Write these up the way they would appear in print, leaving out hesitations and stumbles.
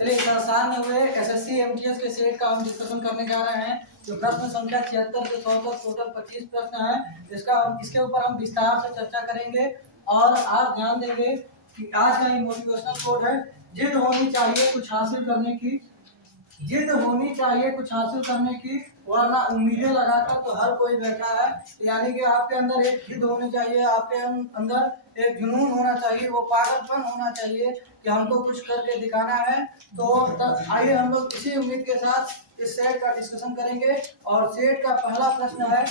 चलिए इस आसान हुए एसएससी एमटीएस के सेट का हम डिस्कशन करने जा रहे हैं। जो प्रश्न संख्या 76 से 100 तक टोटल 25 प्रश्न है। इसके ऊपर हम विस्तार से चर्चा करेंगे और आप ध्यान देंगे कि आज का ये मोटिवेशनल कोड है, जिद होनी चाहिए कुछ हासिल करने की, जिद होनी चाहिए कुछ हासिल करने की, वरना उम्मीदें लगाकर तो हर कोई बैठा है। यानी कि आपके अंदर एक जिद होनी चाहिए, आपके अंदर एक जुनून होना चाहिए, वो पागलपन होना चाहिए कि हमको कुछ करके दिखाना है। तो आइए हम लोग इसी उम्मीद के साथ इस सेट का डिस्कशन करेंगे। और सेट का पहला प्रश्न है,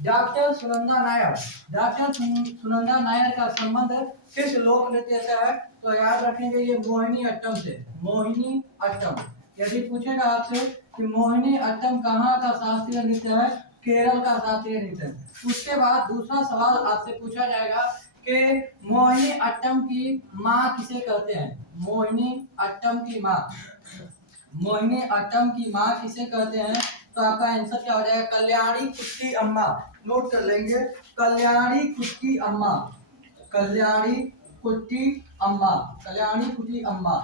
डॉक्टर सुनंदा नायर। डॉक्टर सुनंदा नायर का संबंध किस लोक नृत्य से है? तो याद रखेंगे ये मोहिनी अट्टम से। मोहिनी अट्टम यदि पूछेगा आपसे कि मोहिनी अट्टम कहाँ का शास्त्रीय नृत्य है? केरल का शास्त्रीय नृत्य। उसके बाद दूसरा सवाल आपसे पूछा जाएगा कि मोहिनी अट्टम की माँ किसे कहते हैं? मोहिनी अट्टम की माँ, मोहिनी अट्टम की माँ किसे कहते हैं? तो आपका आंसर क्या हो जाएगा? कल्याणी कुट्टी अम्मा। नोट कर लेंगे, कल्याणी कुट्टी अम्मा, कल्याणी कुट्टी अम्मा, कल्याणी कुट्टी अम्मा।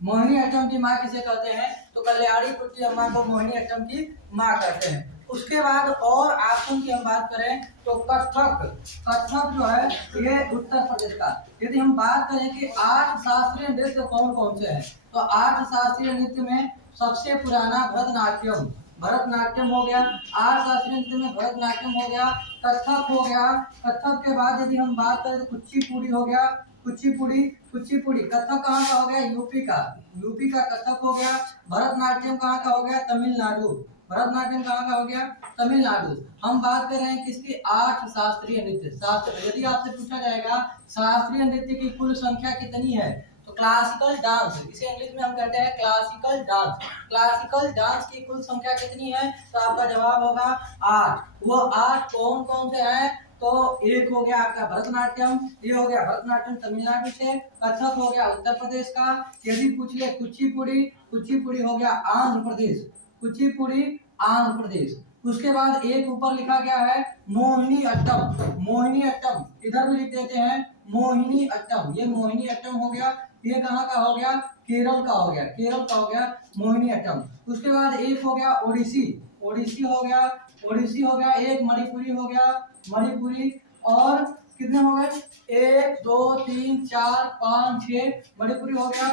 मोहिनी अट्टम की माँ किसे कहते हैं? तो कल्याणी कुट्टी अम्मा को मोहिनी अट्टम की माँ कहते हैं। उसके बाद और आसन की हम बात करें तो कथक। कथक जो है ये उत्तर प्रदेश का। यदि हम बात करें कि 8 शास्त्रीय नृत्य कौन कौन से हैं, तो 8 शास्त्रीय नृत्य में सबसे पुराना भरतनाट्यम, भरतनाट्यम हो गया। 8 शास्त्रीय नृत्य में भरतनाट्यम हो गया, कथक हो गया। कथक के बाद यदि हम बात करें तो कुचिपुड़ी हो गया। कुचिपुड़ी, कुचिपुड़ी कथक कहाँ का हो गया? यूपी का, यूपी का कथक हो गया। भरतनाट्यम कहाँ का हो गया? तमिलनाडु। भरतनाट्यम कहाँ का हो गया? तमिलनाडु। हम बात कर रहे हैं किसकी? 8 शास्त्रीय नृत्य। शास्त्र यदि आपसे पूछा जाएगा शास्त्रीय नृत्य की कुल संख्या कितनी है, तो क्लासिकल डांस, इसे इंग्लिश में हम कहते हैं क्लासिकल डांस। क्लासिकल डांस की कुल संख्या कितनी है? तो आपका जवाब होगा 8। वो 8 कौन कौन से हैं? तो एक हो गया आपका भरतनाट्यम, ये हो गया भरतनाट्यम तमिलनाडु से। कथक हो गया उत्तर प्रदेश का। यदि पूछ ले कुचिपुड़ी, कुचिपुड़ी हो गया आंध्र प्रदेश, कुचिपुड़ी आंध्र प्रदेश। उसके बाद एक ऊपर लिखा गया है मोहिनी अट्टम। मोहिनी अट्टम इधर भी लिख देते हैं मोहिनी अट्टम। ये मोहिनी अट्टम हो गया, ये कहाँ का हो गया? केरल का हो गया, केरल का हो गया मोहिनी अट्टम। उसके बाद एक हो गया ओडिसी, ओडिसी हो गया, ओडिसी हो गया। एक मणिपुरी हो गया, मणिपुरी। और कितने हो गए? 1 2 3 4 5 6 मणिपुरी हो गया।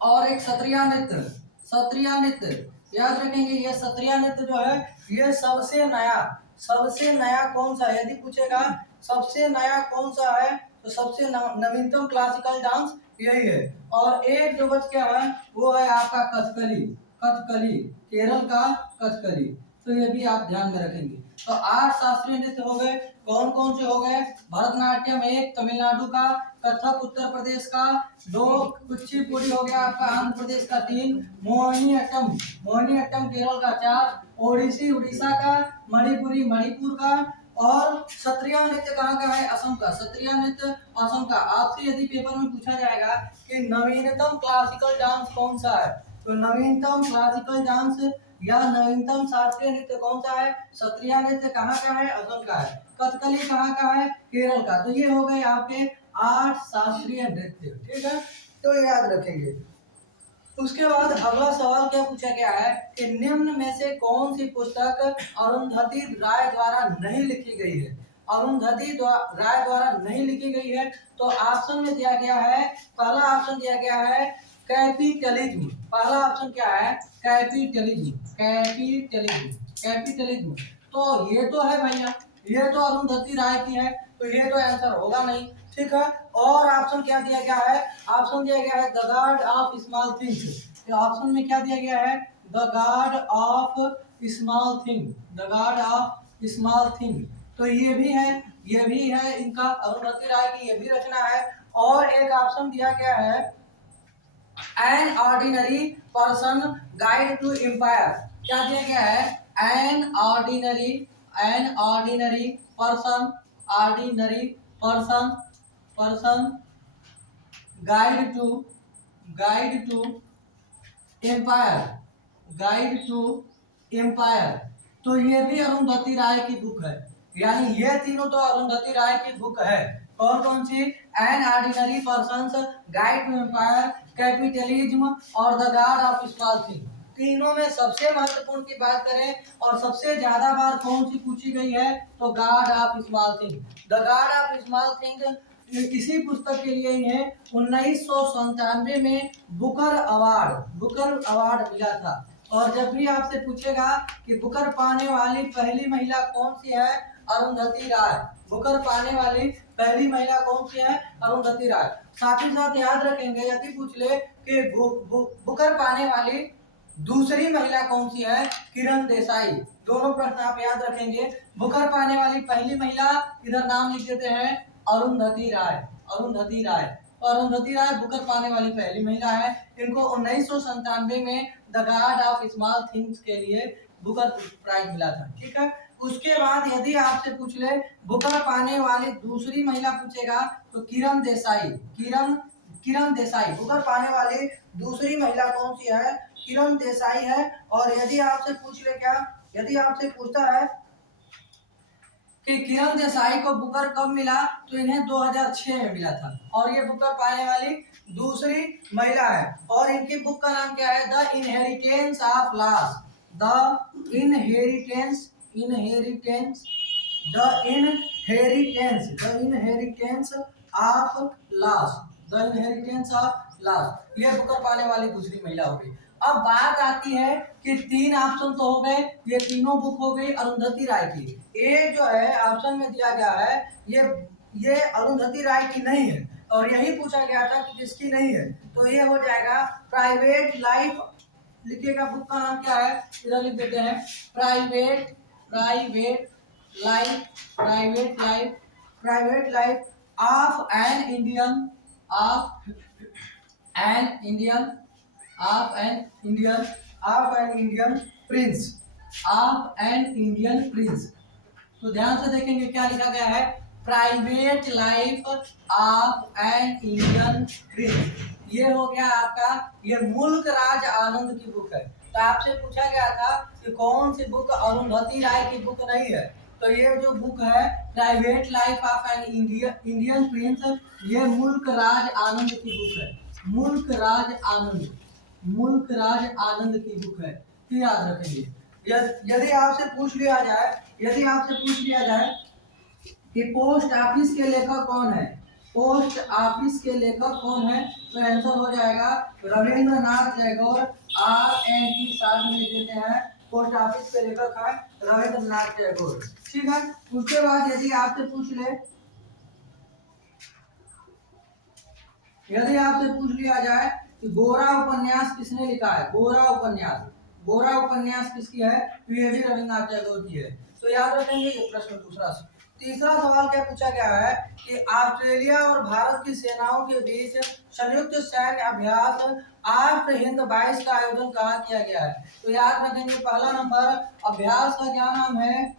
और एक सत्रिया नृत्य, सत्रिया नृत्य याद रखेंगे। ये सत्रिया नृत्य जो है ये सबसे नया, सबसे नया कौन सा है? यदि पूछेगा सबसे नया कौन सा है, तो सबसे नवीनतम क्लासिकल डांस यही है। और एक जो बच गया है वो है आपका कथकली, कथकली केरल का कथकली। तो ये भी आप ध्यान में रखेंगे। तो 8 शास्त्रीय नृत्य हो गए। कौन कौन से हो गए? भरतनाट्यम 1 तमिलनाडु का, कथक उत्तर प्रदेश का 2, कुचिपुड़ी हो गया आपका आंध्र प्रदेश का 3, मोहिनी अट्टम, मोहिनी अट्टम केरल का 4, ओडिसी उड़ीसा का, मणिपुरी मणिपुर का। और सत्रिया नृत्य कहाँ का है? असम का। सत्रिया नृत्य असम का। आपसे यदि पेपर में पूछा जाएगा कि नवीनतम क्लासिकल डांस कौन सा है, तो नवीनतम क्लासिकल डांस या नवीनतम शास्त्रीय नृत्य कौन सा है? सत्रिया नृत्य कहाँ का है? असम का है। कथकली कहाँ का है? केरल का। तो ये हो गए आपके 8 शास्त्रीय नृत्य, ठीक है, तो याद रखेंगे। उसके बाद अगला सवाल क्या पूछा गया है कि निम्न में से कौन सी पुस्तक अरुंधति राय द्वारा नहीं लिखी गई है? अरुंधति राय द्वारा नहीं लिखी गई है। तो ऑप्शन में दिया गया है, पहला ऑप्शन दिया गया है कैपिटलिज्म। पहला ऑप्शन क्या है? Capitalism, capitalism, capitalism. तो ये तो है भैया, ये तो अरुंधति राय की है, तो ये तो आंसर होगा नहीं, ठीक है। और ऑप्शन क्या दिया गया है? ऑप्शन दिया गया है the god of small things. Option में क्या दिया गया है? The god of small thing, the god of small thing. तो ये भी है, ये भी है इनका, अरुंधति राय की ये भी रचना है। और एक ऑप्शन दिया गया है an ordinary person guide to empire. क्या दिया गया है? An ordinary, an ordinary person, ordinary person, person guide to, guide to empire, guide to empire. तो ये भी अरुंधति राय की बुक है। यानी ये तीनों तो अरुंधति राय की बुक है। कौन कौन सी? An ordinary persons, guide to empire, capitalism और the god of small thing. तीनों में सबसे महत्वपूर्ण की बात करें और सबसे ज्यादा बार कौन सी पूछी गई है तो God of small thing. The god of small thing इसी पुस्तक के लिए इन्हें 1997 में बुकर अवार्ड मिला था। और जब भी आपसे पूछेगा कि बुकर पाने वाली पहली महिला कौन सी है, अरुंधति राय। बुकर पाने वाली पहली महिला कौन सी है, अरुंधति राय। साथ ही साथ याद रखेंगे यदि पूछ ले कि बुकर पाने वाली दूसरी महिला कौन सी है, किरण देसाई। दोनों प्रश्न आप याद रखेंगे। बुकर पाने वाली पहली महिला, इधर नाम लिख देते हैं, अरुंधति राय। अरुंधति राय बुकर पाने वाली पहली महिला है। इनको 1997 में the god of small things के लिए बुकर प्राइज मिला था। ठीक है। उसके बाद यदि आपसे पूछ ले बुकर पाने वाली दूसरी महिला पूछेगा तो किरण देसाई बुकर पाने वाली दूसरी महिला कौन सी है, किरण देसाई है। और यदि आपसे पूछ ले यदि आपसे पूछता है कि किरण देसाई को बुकर कब मिला तो इन्हें 2006 में मिला था और ये बुकर पाने वाली दूसरी महिला है। और इनकी बुक का नाम क्या है, the inheritance of loss. The inheritance of loss. ये बुकर पाने वाली दूसरी महिला हो गई। अब बात आती है कि तीन ऑप्शन तो हो गए, ये तीनों बुक हो गई अरुंधति राय की। एक जो है ऑप्शन में दिया गया है ये अरुंधति राय की नहीं है और यही पूछा गया था कि किसकी नहीं है, तो ये हो जाएगा प्राइवेट लाइफ। लिखिएगा बुक का नाम क्या है, इधर लिख देते हैं, private life of an Indian Prince. तो ध्यान से देखेंगे क्या लिखा गया है, private life of an Indian Prince. ये हो गया आपका, ये मुल्क राज आनंद की बुक है। तो आपसे पूछा गया था कि कौन सी बुक अरुंधति राय की बुक नहीं है, तो ये जो बुक है private life of an Indian Prince, ये मुल्क राज आनंद की बुक है। मुल्क राज आनंद की बुक है, तो याद रखेंगे। यदि आपसे पूछ लिया जाए कि पोस्ट ऑफिस के लेखक कौन है, पोस्ट ऑफिस के लेखक कौन है, तो आंसर हो जाएगा रविंद्रनाथ टैगोर। RNT साथ में लिख देते हैं, पोस्ट ऑफिस के लेखक है रविंद्रनाथ टैगोर। ठीक है। उसके बाद यदि आपसे पूछ लिया जाए कि गोरा उपन्यास किसने लिखा है, गोरा उपन्यास किसकी है, तो ये भी रविंद्रनाथ टैगोर की है। तो याद रखेंगे ये प्रश्न दूसरा। तीसरा सवाल क्या पूछा गया है कि ऑस्ट्रेलिया और भारत की सेनाओं के बीच संयुक्त सैन्य अभ्यास ऑस्ट हिंद 22 का आयोजन कहाँ किया गया है, तो याद रखेंगे पहला नंबर अभ्यास का क्या नाम है,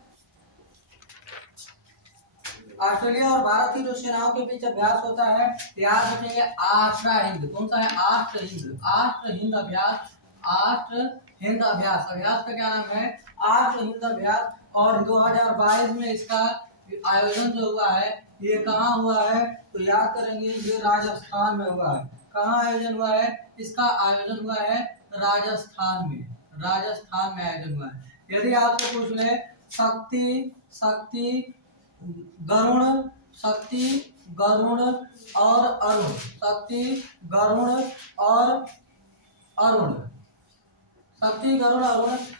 ऑस्ट्रेलिया और भारत की जो सेनाओं के बीच अभ्यास होता है, याद रखेंगे आष्ट्रा हिंद। कौन सा है, आष्ट्र हिंद अभ्यास। अभ्यास का क्या नाम है, आष्ट्र हिंद अभ्यास। और 2022 में इसका आयोजन जो हुआ है ये कहाँ हुआ है, तो याद करेंगे ये राजस्थान में हुआ है। कहाँ आयोजन हुआ है, इसका आयोजन हुआ है राजस्थान में आयोजन हुआ है। यदि आपसे पूछ ले शक्ति गरुण और अरुण,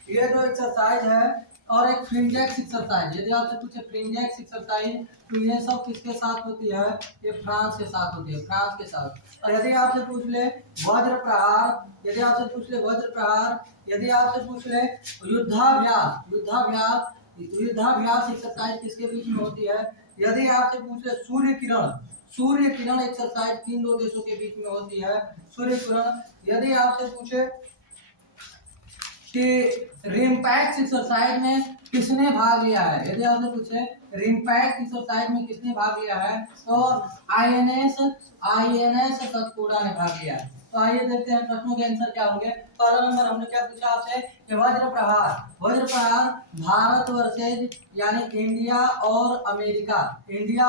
ये जो एक्सरसाइज है, और एक फ्रिंजेक्स एक्सरसाइज। यदि आपसे पूछे फ्रिंजेक्स एक्सरसाइज, तो ये सब किसके साथ होती है, ये फ्रांस के साथ होती है, फ्रांस के साथ। और यदि आपसे पूछ ले वज्र प्रहार, यदि आपसे पूछ ले युद्धाभ्यास एक्सरसाइज किसके बीच में होती है। यदि आपसे पूछ ले सूर्य किरण एक्सरसाइज किन दो देशों के बीच में होती है, सूर्य किरण। यदि आपसे पूछे कि रिम्पैक्ट एक्सरसाइज में किसने भाग लिया है, यदि आपसे पूछे रिम्पैक्ट एक्सरसाइज में किसने भाग लिया है, तो आईएनएस सतपुड़ा ने भाग लिया है। तो आइए देखते हैं प्रश्नों के आंसर क्या होंगे। पहला नंबर हमने क्या पूछा आपसे कि वज्र प्रहार भारत वर्सेज यानी इंडिया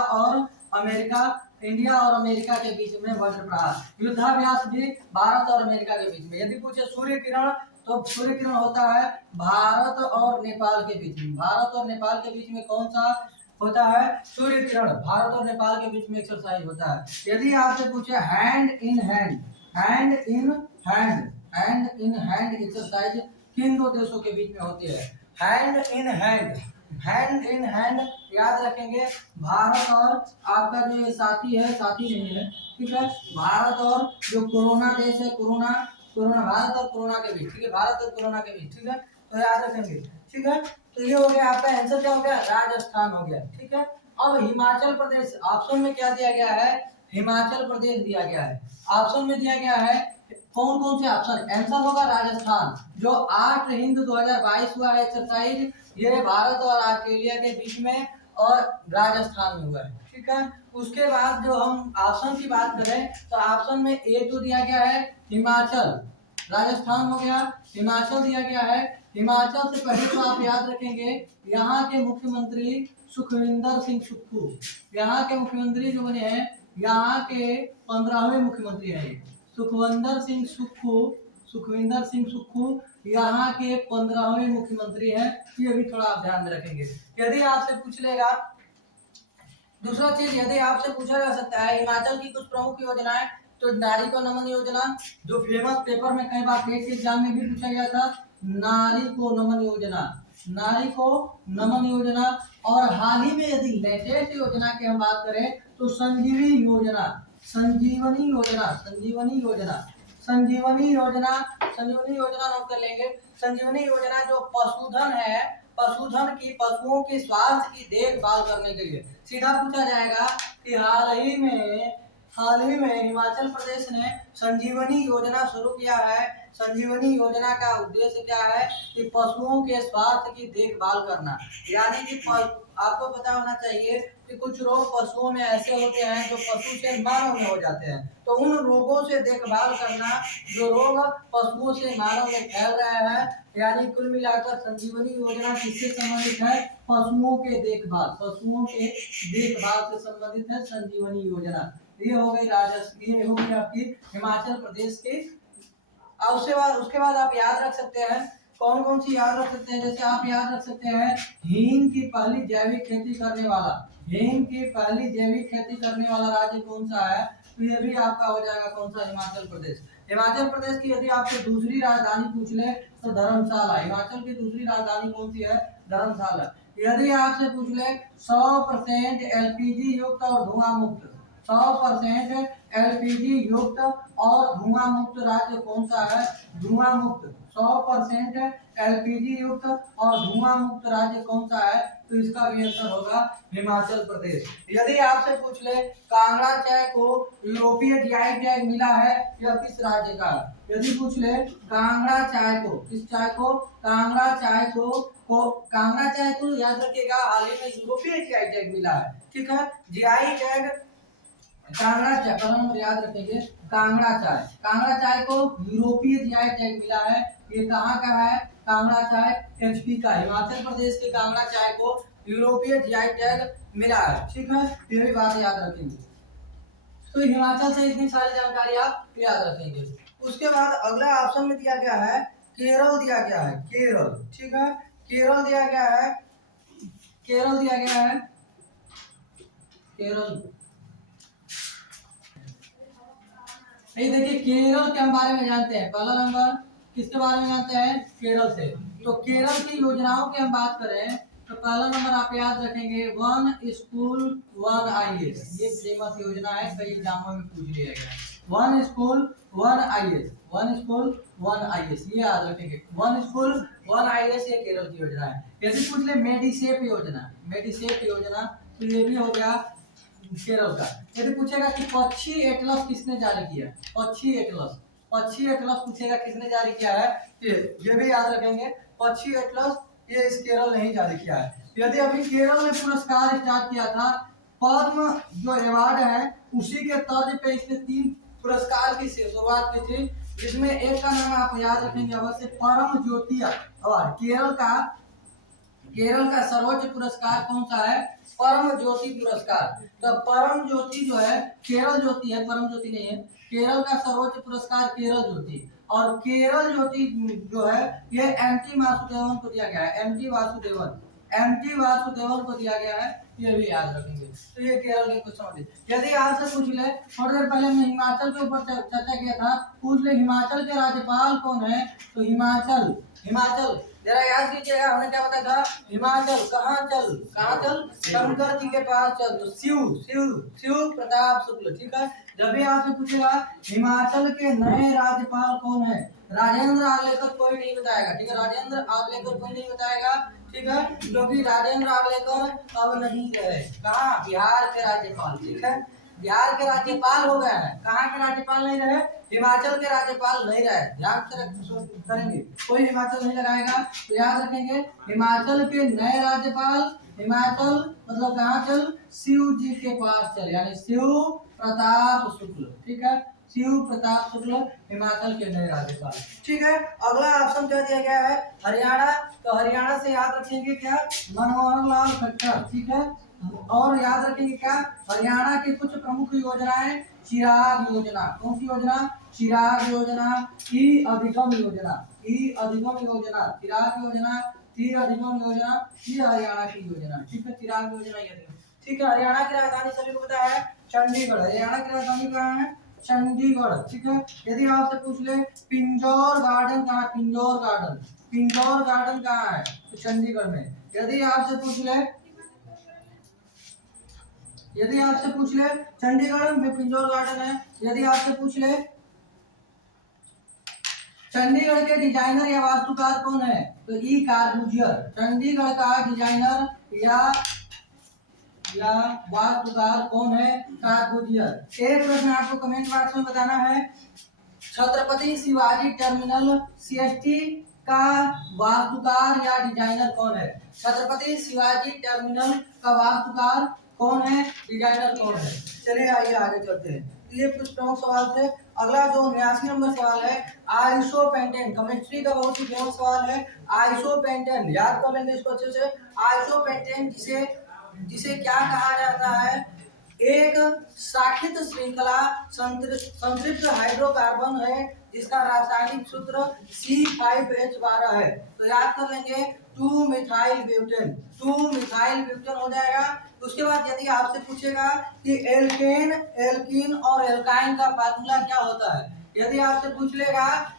और अमेरिका, इंडिया और अमेरिका के बीच में वज्र प्रहार। युद्धाभ्यास भी भारत और अमेरिका के बीच में। यदि पूछे सूर्य किरण, तो सूर्य किरण होता है भारत और नेपाल के बीच में। भारत और नेपाल के बीच में कौन सा होता है? सूर्य किरण। भारत और नेपाल के बीच में एक्सरसाइज होता है। यदि आपसे पूछे hand in hand, hand in hand, hand in hand exercise किन दो देशों के बीच में होती है? Hand in hand, hand in hand याद रखेंगे भारत और आपका जो ये साथी है, साथी नहीं है, ठीक है, भारत और जो कोरोना देश है, कोरोना, कोरोना, भारत और कोरोना के बीच, ठीक है, भारत और कोरोना के बीच, ठीक है, तो याद रखेंगे, ठीक है। तो ये हो गया आपका आंसर, क्या हो गया? राजस्थान हो गया, ठीक है। अब हिमाचल प्रदेश ऑप्शन में क्या दिया गया है? हिमाचल प्रदेश दिया गया है। ऑप्शन में दिया गया है कौन कौन से ऑप्शन? आंसर होगा राजस्थान। जो 8 हिंद 2022 हुआ है एक्सरसाइज, ये भारत और ऑस्ट्रेलिया के बीच में और राजस्थान में हुआ है, ठीक है। उसके बाद जो हम ऑप्शन की बात करें तो ऑप्शन में ए तो दिया गया है हिमाचल, राजस्थान हो गया, हिमाचल दिया गया है। हिमाचल से पहले तो आप याद रखेंगे यहाँ के मुख्यमंत्री सुखविंदर सिंह सुक्खू, यहाँ के मुख्यमंत्री जो बने हैं, यहाँ के 15वें मुख्यमंत्री हैं सुखविंदर सिंह सुक्खू, सुखविंदर सिंह सुक्खू यहाँ के 15वें मुख्यमंत्री हैं। ये भी थोड़ा आप ध्यान में रखेंगे। यदि आपसे पूछ लेगा दूसरा चीज, यदि आपसे पूछा जा सकता है हिमाचल की कुछ प्रमुख योजनाएं, तो नारी को नमन योजना, जो फेमस पेपर में कई बार टेट के एग्जाम में भी पूछा गया था, नारी को नमन योजना, नारी को नमन योजना। और हाल ही में यदि लेटेस्ट योजना की हम बात करें तो संजीवनी योजना, संजीवनी योजना, संजीवनी योजना, संजीवनी योजना, संजीवनी योजना नोट कर लेंगे। संजीवनी योजना जो पशुधन है, पशुधन की, पशुओं के स्वास्थ्य की देखभाल करने के लिए। सीधा पूछा जाएगा कि हाल ही में हिमाचल प्रदेश ने संजीवनी योजना शुरू किया है। संजीवनी योजना का उद्देश्य क्या है? कि पशुओं के स्वास्थ्य की देखभाल करना। यानी कि आपको पता होना चाहिए कि कुछ रोग पशुओं में ऐसे होते हैं जो पशु से मानव में हो जाते हैं, तो उन रोगों से देखभाल करना, जो रोग पशुओं से मानव में फैल रहे हैं। यानी कुल मिलाकर संजीवनी योजना किससे संबंधित है? पशुओं के देखभाल, पशुओं के देखभाल से संबंधित है संजीवनी योजना। ये हो गई ये हो गई आपकी हिमाचल प्रदेश की। उसके बाद आप याद रख सकते हैं कौन कौन सी याद रख सकते हैं? जैसे आप याद रख सकते हैं हींग की पहली जैविक खेती करने वाला, हींग की पहली जैविक खेती करने वाला राज्य कौन सा है? तो ये भी आपका हो जाएगा कौन सा? हिमाचल प्रदेश। हिमाचल प्रदेश की यदि आपसे दूसरी राजधानी पूछ ले तो धर्मशाला। हिमाचल की दूसरी राजधानी कौन सी है? धर्मशाला। यदि आपसे पूछ ले 100% एलपीजी युक्त और धुआं मुक्त, 100% एलपीजी युक्त और धुआं मुक्त राज्य कौन सा है? धुआं मुक्त, 100% एलपीजी युक्त और धुआं मुक्त राज्य कौन सा है? तो इसका भी आंसर होगा हिमाचल प्रदेश। यदि आपसे पूछ ले कांगड़ा चाय को यूरोपीय जीआई टैग मिला है, यह किस राज्य का? यदि पूछ ले कांगड़ा चाय को, किस चाय को? कांगड़ा चाय को कांगड़ा चाय को याद रखिएगा हाल ही में यूरोपीय जीआई टैग मिला है, ठीक है। जीआई टैग कांगड़ा चाय, नंबर याद रखेंगे, कांगड़ा चाय, कांगड़ा चाय को यूरोपीय जीआई टैग मिला है। ये कहाँ का है? कांगड़ा चाय एचपी का, हिमाचल प्रदेश के कांगड़ा चाय को यूरोपीय जीआई टैग मिला है, ठीक है। ये भी बात याद रखेंगे। तो हिमाचल से इतनी सारी जानकारी आप याद रखेंगे। उसके बाद अगला ऑप्शन में दिया गया है केरल, दिया गया है केरल, ठीक है, केरल दिया गया है, केरल दिया गया है, केरल। ये देखिए केरल के हम बारे में जानते हैं, पहला नंबर किसके बारे में जानते हैं? केरल से। तो केरल की योजनाओं की हम बात करें तो पहला नंबर आप याद रखेंगे वन स्कूल वन आईएएस। ये फेमस योजना है, कई एग्जामों में पूछ लिया गया। One school one IAS, one school one IAS, ये याद रखेंगे, वन स्कूल वन आईएएस, ये केरल की योजना है। यदि पूछ ले मेडिसेप योजना, मेडिसेप योजना, तो ये भी हो गया केरल का। यदि पूछेगा कि पक्षी एटलस किसने जारी किया? पक्षी एटलस, पक्षी एटलस पूछेगा किसने जारी किया है? ये भी याद रखेंगे, पक्षी एटलस ये इस केरल ने ही जारी किया है। यदि अभी केरल ने पुरस्कार स्टार्ट किया था, पद्म जो अवार्ड है उसी के तर्ज पे इसने 3 पुरस्कार की शुरुआत की थी, जिसमें एक का नाम आप याद रखेंगे अवश्य, परम ज्योति अवार्ड। केरल का केरल का सर्वोच्च पुरस्कार कौन सा है? परम ज्योति पुरस्कार। तो परम ज्योति जो है, केरल ज्योति है, परम ज्योति नहीं है। केरल का सर्वोच्च पुरस्कार केरल ज्योति, और केरल ज्योति जो है ये एमटी वासुदेवन को दिया गया है। एमटी वासुदेवन को दिया गया है, ये भी याद रखेंगे। तो ये केरल के कुछ समझ। यदि आपसे पूछ ले, थोड़ी देर पहले हमने हिमाचल के ऊपर चर्चा किया था, पूछ ले हिमाचल के राज्यपाल कौन है? तो हिमाचल जरा याद कीजिएगा, हमने क्या बताया था? हिमाचल कहाँ चल? शंकर जी के पास चल। तो शिव प्रताप शुक्ल, ठीक है। जब भी आपसे पूछेगा हिमाचल के नए राज्यपाल कौन है, राजेंद्र आर्लेकर कोई नहीं बताएगा, ठीक है। राजेंद्र आर्लेकर कोई नहीं बताएगा, ठीक है, क्योंकि राजेंद्र आर्लेकर अब नहीं रहे। कहाँ? बिहार के राज्यपाल, ठीक है। बिहार के राज्यपाल हो गए हैं, कहाँ के राज्यपाल नहीं रहे? हिमाचल के राज्यपाल नहीं रहे। ध्यान से करेंगे, कोई हिमाचल नहीं लगाएगा, तो याद रखेंगे हिमाचल के नए राज्यपाल, हिमाचल मतलब कहाँ चल? शिव जी के पास चल, यानी शिव प्रताप शुक्ल, ठीक है। शिव प्रताप शुक्ल हिमाचल के नए राज्यपाल, ठीक है। अगला ऑप्शन क्या दिया गया है? हरियाणा। तो हरियाणा से याद रखेंगे क्या? मनोहर लाल खट्टर, ठीक है। और याद रखेंगे क्या? हरियाणा की कुछ प्रमुख योजनाएं, चिराग योजना। कौन सी योजना? चिराग योजना, ई अधिगम योजना, चिराग योजना, ई अधिगम योजना, ये हरियाणा की योजना, ठीक है। चिराग योजना ये, ठीक है। हरियाणा की राजधानी सभी को पता है चंडीगढ़। हरियाणा की राजधानी कहाँ है? चंडीगढ़, ठीक है। यदि आपसे पूछ ले पिंजौर गार्डन कहाँ है? पिंजौर गार्डन कहाँ है? तो चंडीगढ़ में। यदि आपसे पूछ ले चंडीगढ़ में पिंजौर गार्डन है। यदि आपसे पूछ ले चंडीगढ़ के डिजाइनर या वास्तुकार कौन है? तो ई कॉर्बूजियर। चंडीगढ़ का डिजाइनर या वास्तुकार कौन है? कॉर्बूजियर। एक प्रश्न आपको कमेंट बॉक्स में बताना है, छत्रपति शिवाजी टर्मिनल सीएसटी का वास्तुकार या डिजाइनर कौन है? छत्रपति शिवाजी टर्मिनल का वास्तुकार कौन है, डिजाइनर कौन है? चलिए आइए आगे चलते हैं। ये कुछ प्रमुख सवाल थे। अगला जो 79 नंबर सवाल है, आइसोपेंटेन। केमिस्ट्री का बहुत ही फेमस सवाल है, आइसोपेंटेन। याद कर लेंगे इसको अच्छे से। आइसोपेंटेन जिसे क्या कहा जाता है? एक शाखित श्रृंखला संतृप्त हाइड्रोकार्बन है, जिसका रासायनिक सूत्र C5H12 है। तो याद कर लेंगे 2 मिथाइल ब्यूटेन हो जाएगा। उसके बाद यदि आपसे पूछेगा कि एल्केन और एल्काइन का फार्मूला क्या होता है, यदि आपसे पूछ लेगा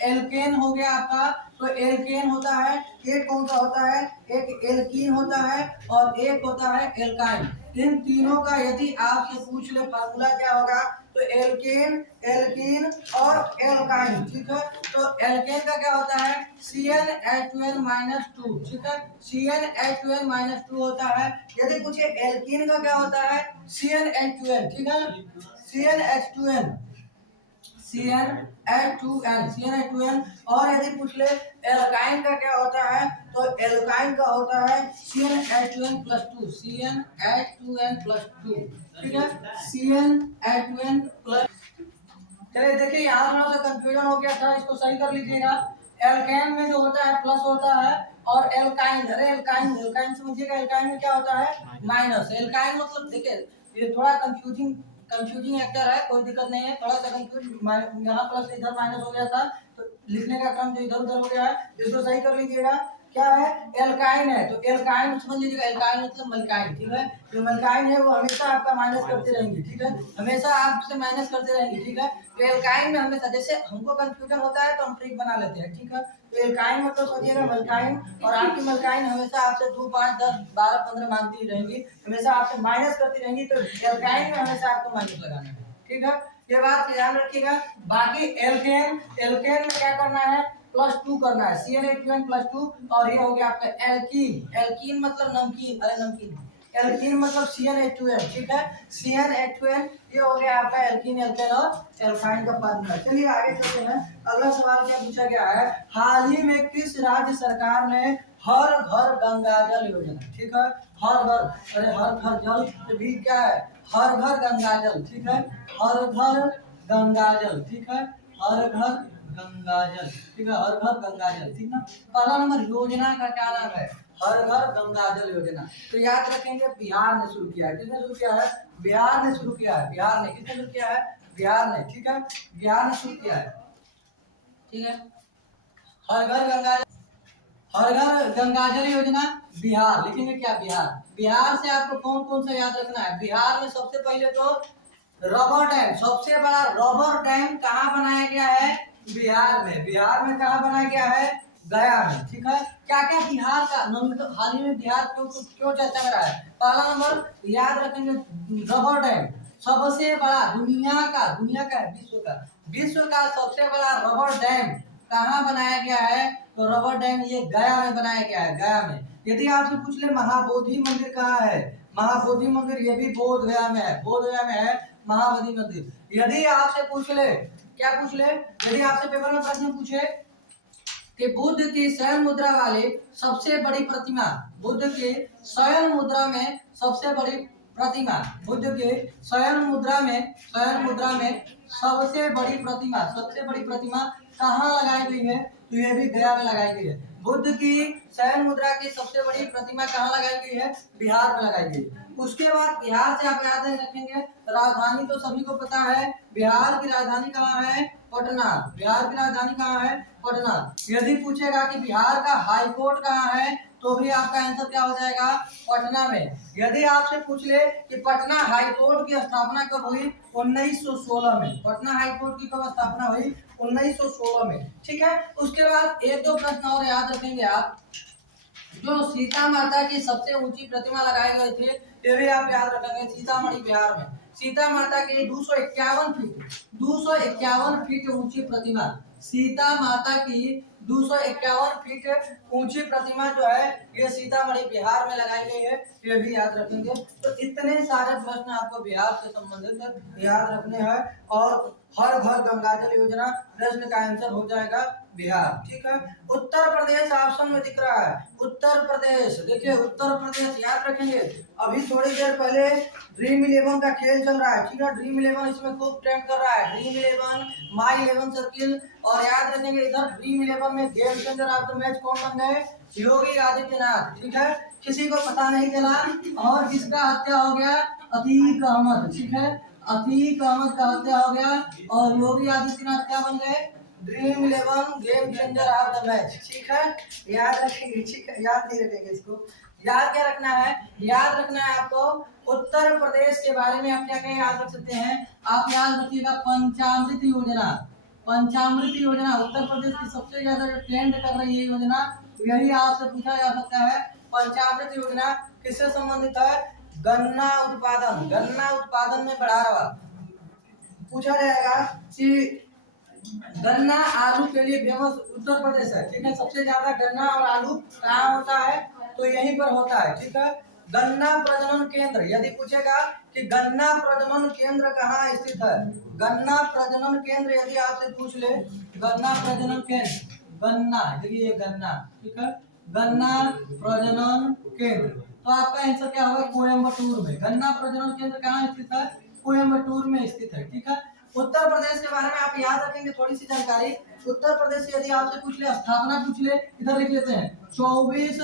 एल्केन हो गया आपका, तो एल्केन होता है, एक कौन सा होता है? एक एल्कीन होता है और एक होता है एल्काइन। इन तीनों का यदि आपसे पूछ ले फार्मूला क्या होगा, तो एल्कीन और एल्काइन, ठीक है। तो एल्केन का क्या होता है? CnH2n-2, ठीक है। CnH2n-2 होता है। यदि पूछे एल्कीन का क्या होता है? CnH2n, ठीक है। CnH2n। और यदि पूछ ले एल्काइन का क्या होता है, तो एल्काइन का होता है CnH2n+2, ठीक है। CnH2n+। चलिए देखिए, यहाँ थोड़ा सा कंफ्यूजन हो गया था, इसको सही कर लीजिएगा। एल्केन में जो होता है प्लस होता है, और एल्काइन समझिएगा, एल्काइन में क्या होता है? माइनस। एल्काइन मतलब देखिए ये थोड़ा कंफ्यूजिंग एक्टर है, कोई दिक्कत नहीं है। थोड़ा सा कंफ्यूज, यहाँ प्लस इधर माइनस हो गया था, तो लिखने का क्रम जो इधर उधर हो गया है, इसको सही कर लीजिएगा। क्या है? एल्काइन है, तो एल्काइन समझ लीजिएगा, एल्काइन मतलब मल्काइन, ठीक है। जो मल्काइन है वो हमेशा आपका माइनस करते रहेंगे, ठीक है, हमेशा आपसे माइनस करते रहेंगे, ठीक है। तो एल्काइन में हमेशा, जैसे हमको कंफ्यूजन होता है तो हम ट्रिक बना लेते हैं, ठीक है। तो एल्काइन मतलब समझिएगा मल्काइन, और आपकी मल्काइन हमेशा आपसे 2, 5, 10, 12, 15 मांगती ही रहेंगी, हमेशा आपसे माइनस करती रहेंगी। तो एल्काइन में हमेशा आपको माइनस लगाना है, ठीक है। ये बात ध्यान रखिएगा। बाकी एल्केन में क्या करना है? +2 करना है, CnH2n+2। और ये हो गया आपका एल्कीन मतलब नमकीन, एल्कीन मतलब CnH2n, ठीक है। CnH2n, ये हो गया आपका एल्कीन और एल्काइन का फार्मूला। चलिए आगे चलते हैं। अगला सवाल क्या पूछा गया है? हाल ही में किस राज्य सरकार ने हर घर गंगा जल योजना, ठीक है, हर घर जल, तो भी क्या है? हर घर गंगा जल, ठीक है, हर घर गंगा जल, ठीक है, हर घर गंगाजल, ठीक है, हर घर गंगाजल, ठीक ना। पहला नंबर योजना का क्या नाम है, हर घर गंगाजल योजना। तो याद रखेंगे बिहार ने शुरू किया है, किसने शुरू किया है, बिहार ने शुरू किया है, बिहार ने, किसने शुरू किया है, बिहार ने, ठीक है, बिहार ने शुरू किया है, ठीक है। हर घर गंगाजल, हर घर गंगाजल योजना बिहार, लिखेंगे क्या, बिहार। बिहार से आपको कौन कौन सा याद रखना है, बिहार में सबसे पहले तो रबर डैम, सबसे बड़ा रबर डैम कहाँ बनाया गया है, बिहार में। बिहार में कहाँ बनाया गया है, गया में, ठीक है। क्या क्या बिहार का हाल ही में बिहार क्यों क्यों चर्चा में रहा है। पहला नंबर याद रखेंगे रबर डैम, सबसे बड़ा दुनिया का विश्व का सबसे बड़ा रबर डैम कहाँ बनाया गया है, तो रबर डैम ये गया में बनाया गया है, गया में। यदि आपसे पूछ ले महाबोधि मंदिर कहाँ है, महाबोधि मंदिर ये भी बोध गया में है, बोध गया में है महाबोधि मंदिर। यदि आपसे पूछ ले, क्या पूछ ले, यदि आपसे पेपर में प्रश्न पूछे कि बुद्ध की शयन मुद्रा वाले सबसे बड़ी प्रतिमा, बुद्ध के शयन मुद्रा में सबसे बड़ी प्रतिमा, बुद्ध के शयन मुद्रा में सबसे बड़ी प्रतिमा कहाँ लगाई गई है, तो ये भी गया में लगाई गई है। बुद्ध की शयन मुद्रा की सबसे बड़ी प्रतिमा कहाँ लगाई गई है, बिहार में लगाई गई। उसके बाद बिहार से आप याद रखेंगे राजधानी, तो सभी को पता है बिहार की राजधानी कहाँ है, पटना, बिहार की राजधानी कहाँ है, पटना। यदि पूछेगा कि बिहार का हाई कोर्ट कहाँ है, तो भी आपका आंसर क्या हो जाएगा, पटना में। यदि आपसे पूछ ले कि पटना हाई कोर्ट की स्थापना कब हुई, 1916 में, पटना हाई कोर्ट की कब स्थापना हुई, 1916 में, ठीक है। उसके बाद एक दो प्रश्न और याद रखेंगे आप, जो सीता माता की सबसे ऊंची प्रतिमा लगाए गए थे, ये भी आप याद रखेंगे, सीतामढ़ी बिहार में सीता माता की 251 फीट ऊंची प्रतिमा, सीता माता की 251 फीट ऊंची प्रतिमा जो है ये सीतामढ़ी बिहार में लगाई गई है, ये भी याद रखेंगे। तो इतने सारे प्रश्न आपको बिहार से संबंधित याद रखने हैं, और हर घर गंगाजल योजना प्रश्न का आंसर हो जाएगा बिहार, ठीक है। उत्तर प्रदेश ऑप्शन में दिख रहा है, उत्तर प्रदेश, देखिए उत्तर प्रदेश याद रखेंगे। अभी थोड़ी देर पहले ड्रीम 11 का खेल चल रहा है, ठीक है, ड्रीम 11 इसमें खूब ट्रेंड कर रहा है, ड्रीम 11, माई 11 सर्किल। और याद रखेंगे इधर ड्रीम 11 में game changer of the match कौन बन गए, योगी आदित्यनाथ, ठीक है। किसी को पता नहीं चला, और किसका हत्या हो गया, अतीक अहमद, ठीक है, अतीक अहमद का हत्या हो गया, और योगी आदित्यनाथ क्या बन गए, dream 11 game changer of the match, ठीक है। याद रखेंगे, ठीक है, याद नहीं रखेंगे इसको, याद क्या रखना है, याद रखना है आपको उत्तर प्रदेश के बारे में। आप क्या क्या याद रख सकते हैं, आप याद रखिएगा पंचामृत योजना, पंचामृत योजना उत्तर प्रदेश की सबसे ज्यादा जो ट्रेंड कर रही है योजना, यही आपसे पूछा जा सकता है। पंचामृत योजना किससे संबंधित है, गन्ना उत्पादन, गन्ना उत्पादन में बढ़ावा। पूछा जाएगा कि गन्ना आलू के लिए फेमस उत्तर प्रदेश है, ठीक है, सबसे ज्यादा गन्ना और आलू कहाँ होता है, तो यहीं पर होता है, ठीक है। गन्ना प्रजनन केंद्र, यदि पूछेगा कि गन्ना प्रजनन केंद्र कहाँ स्थित है, गन्ना प्रजनन केंद्र यदि आपसे पूछ ले, गन्ना प्रजनन केंद्र, गन्ना, देखिए गन्ना, ठीक है, गन्ना प्रजनन केंद्र, तो आपका आंसर क्या होगा, कोयम्बटूर में। गन्ना प्रजनन केंद्र कहाँ स्थित है, कोयम्बटूर में स्थित है, ठीक है। उत्तर प्रदेश के बारे में आप याद रखेंगे थोड़ी सी जानकारी। उत्तर प्रदेश यदि आपसे पूछ ले, स्थापना पूछ ले, इधर लिख लेते हैं 24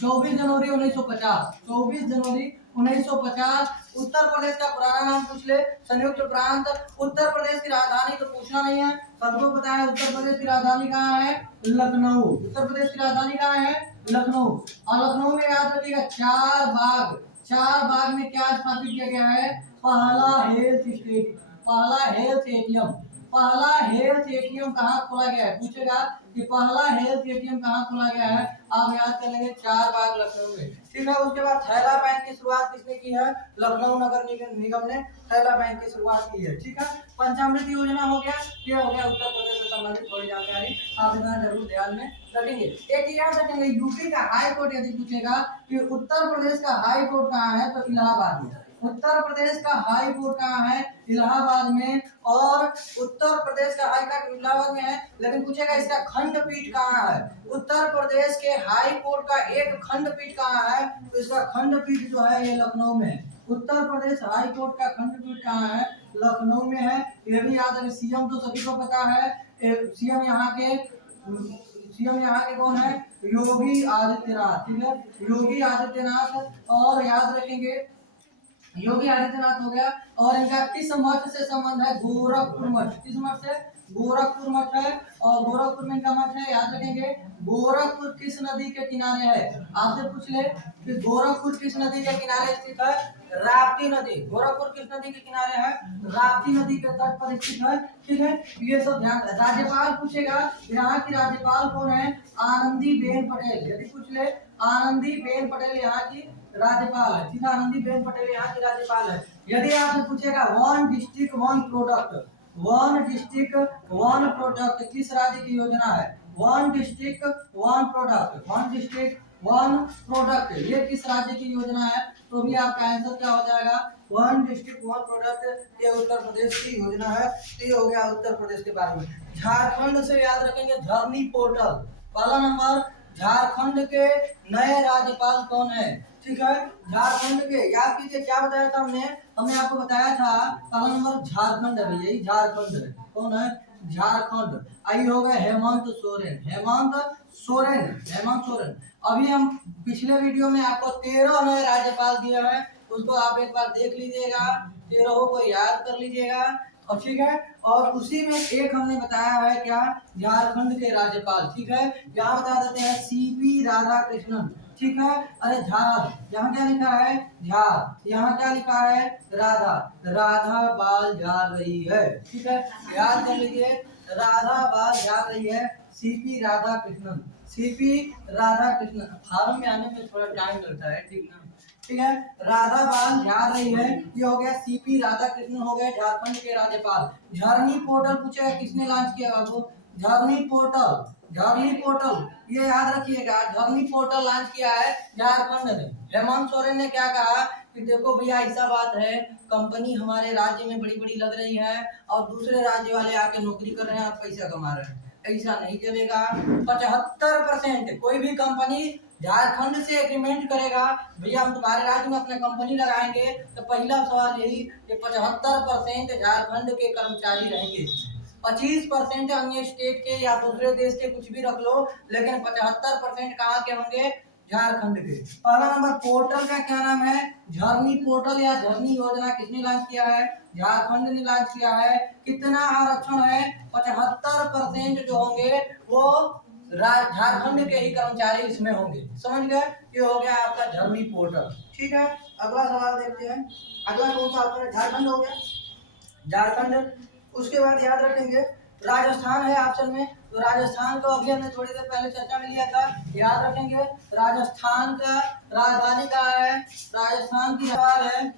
जनवरी 1950, 24 जनवरी 1950। उत्तर प्रदेश का पुराना नाम पूछ ले, संयुक्त प्रांत। उत्तर प्रदेश की राजधानी तो पूछना नहीं है, सबको पता है उत्तर प्रदेश की राजधानी कहाँ है, लखनऊ। उत्तर प्रदेश की राजधानी कहाँ है, लखनऊ। और लखनऊ में याद रखिएगा चार बाग में क्या स्थापित किया गया है, पहला हेल्थ स्टेट, पहला हेल्थ एटीएम, पहला हेल्थ एटीएम कहाँ खोला गया है, पूछेगा कि पहला हेल्थ एटीएम कहाँ खोला गया है, आप याद कर लेंगे 4 बाग लखनऊ में, ठीक है। उसके बाद थैला बैंक की शुरुआत किसने की है, लखनऊ नगर निगम ने थैला बैंक की शुरुआत की है, ठीक है। पंचामृत योजना हो गया, ये हो गया उत्तर प्रदेश से संबंधित थोड़ी जानकारी, आप इतना जरूर ध्यान में रखेंगे। एक याद रखेंगे, यूपी का हाई कोर्ट यदि पूछेगा कि उत्तर प्रदेश का हाई कोर्ट कहाँ है, तो इलाहाबाद में। उत्तर प्रदेश का हाई कोर्ट कहाँ है, इलाहाबाद में। और उत्तर प्रदेश का हाई कोर्ट इलाहाबाद में है, लेकिन पूछेगा इसका खंडपीठ कहाँ है। उत्तर प्रदेश के हाई कोर्ट का एक खंडपीठ कहाँ है, तो इसका खंडपीठ जो है ये लखनऊ में है। उत्तर प्रदेश हाई कोर्ट का खंडपीठ कहाँ है? लखनऊ में है। ये भी याद रखें। सीएम तो सभी को पता है, सीएम यहाँ के कौन है? योगी आदित्यनाथ। ठीक है, योगी आदित्यनाथ। और याद रखेंगे योगी आदित्यनाथ हो गया। और इनका किस मठ से संबंध है? गोरखपुर मठ। किस मठ से? गोरखपुर मठ है। और गोरखपुर में इनका मठ है, याद रखेंगे। गोरखपुर किस नदी के किनारे है? आपसे पूछ ले कि गोरखपुर किस नदी के किनारे स्थित है? राप्ती नदी। गोरखपुर किस नदी के किनारे है? राप्ती नदी के तट पर स्थित है। ठीक है, ये सब ध्यान। राज्यपाल पूछेगा, यहाँ की राज्यपाल कौन है? आनंदीबेन पटेल। यदि पूछ ले, आनंदीबेन पटेल यहाँ की राज्यपाल है। ठीक है, आनंदीबेन पटेल यहाँ की राज्यपाल है। यदि आपसे पूछेगा one district one product, one district one product किस राज्य की योजना है? One district one product, one district one product ये किस राज्य की योजना है? तो भी आपका आंसर क्या हो जाएगा? वन डिस्ट्रिक्ट वन प्रोडक्ट ये उत्तर प्रदेश की योजना है। ये हो गया उत्तर प्रदेश के बारे में। झारखंड से याद रखेंगे धरनी पोर्टल। पहला नंबर, झारखंड के नए राज्यपाल कौन है? ठीक है, झारखंड के, याद कीजिए क्या बताया था हमने आपको बताया था पहला नंबर झारखंड है भैया, यही झारखंड है। कौन है? झारखंड। आई हो गए हेमंत सोरेन। हेमंत सोरेन, हेमंत सोरेन। अभी हम पिछले वीडियो में आपको 13 नए राज्यपाल दिए हैं, उसको आप एक बार देख लीजिएगा, 13 को याद कर लीजिएगा। और ठीक है, और उसी में एक हमने बताया है क्या? झारखंड के राज्यपाल। ठीक है, यहाँ बता देते हैं सीपी राधाकृष्णन। ठीक है, अरे झार, यहाँ क्या लिखा है? झार। यहाँ क्या लिखा है? राधा। राधा बाल जा रही है। ठीक है, याद कर लीजिए, राधा बाल जा रही है, CP Radhakrishnan. CP Radhakrishnan. Form में आने में थोड़ा टाइम लगता है, ठीक ना? ठीक है, राधा बाल जा रही है, ये हो गया सीपी राधा कृष्णन हो गए झारखंड के राज्यपाल। झरनी पोर्टल पूछेगा किसने लॉन्च किया बाबू? झरनी पोर्टल, झरनी पोर्टल ये याद रखिएगा, झरनी पोर्टल लॉन्च किया है झारखंड ने। हेमंत सोरेन ने क्या कहा कि देखो भैया ऐसा बात है, कंपनी हमारे राज्य में बड़ी बड़ी लग रही है और दूसरे राज्य वाले आके नौकरी कर रहे हैं और पैसा कमा रहे हैं, ऐसा नहीं चलेगा। 75% कोई भी कंपनी झारखंड से एग्रीमेंट करेगा, भैया हम तुम्हारे राज्य में अपने कंपनी लगाएंगे, तो पहला सवाल यही कि 75% झारखंड के कर्मचारी रहेंगे। 25% अन्य स्टेट के या दूसरे देश के कुछ भी रख लो, लेकिन 75% कहाँ के होंगे? झारखंड के। पहला नंबर पोर्टल का क्या नाम है? झरनी पोर्टल या झरनी योजना किसने लॉन्च किया है? झारखंड ने लॉन्च किया है। कितना आरक्षण है? 75% जो होंगे वो झारखंड के ही कर्मचारी इसमें होंगे। समझ गए? ये हो गया आपका झरनी पोर्टल। ठीक है, अगला सवाल देखते हैं। अगला कौन सा आपका? झारखंड हो गया, झारखंड। उसके बाद याद रखेंगे राजस्थान है ऑप्शन में, तो राजस्थान को अभी हमने थोड़ी देर पहले चर्चा में लिया था, याद रखेंगे। राजस्थान का राजधानी कहाँ है? राजस्थान की सवाल है।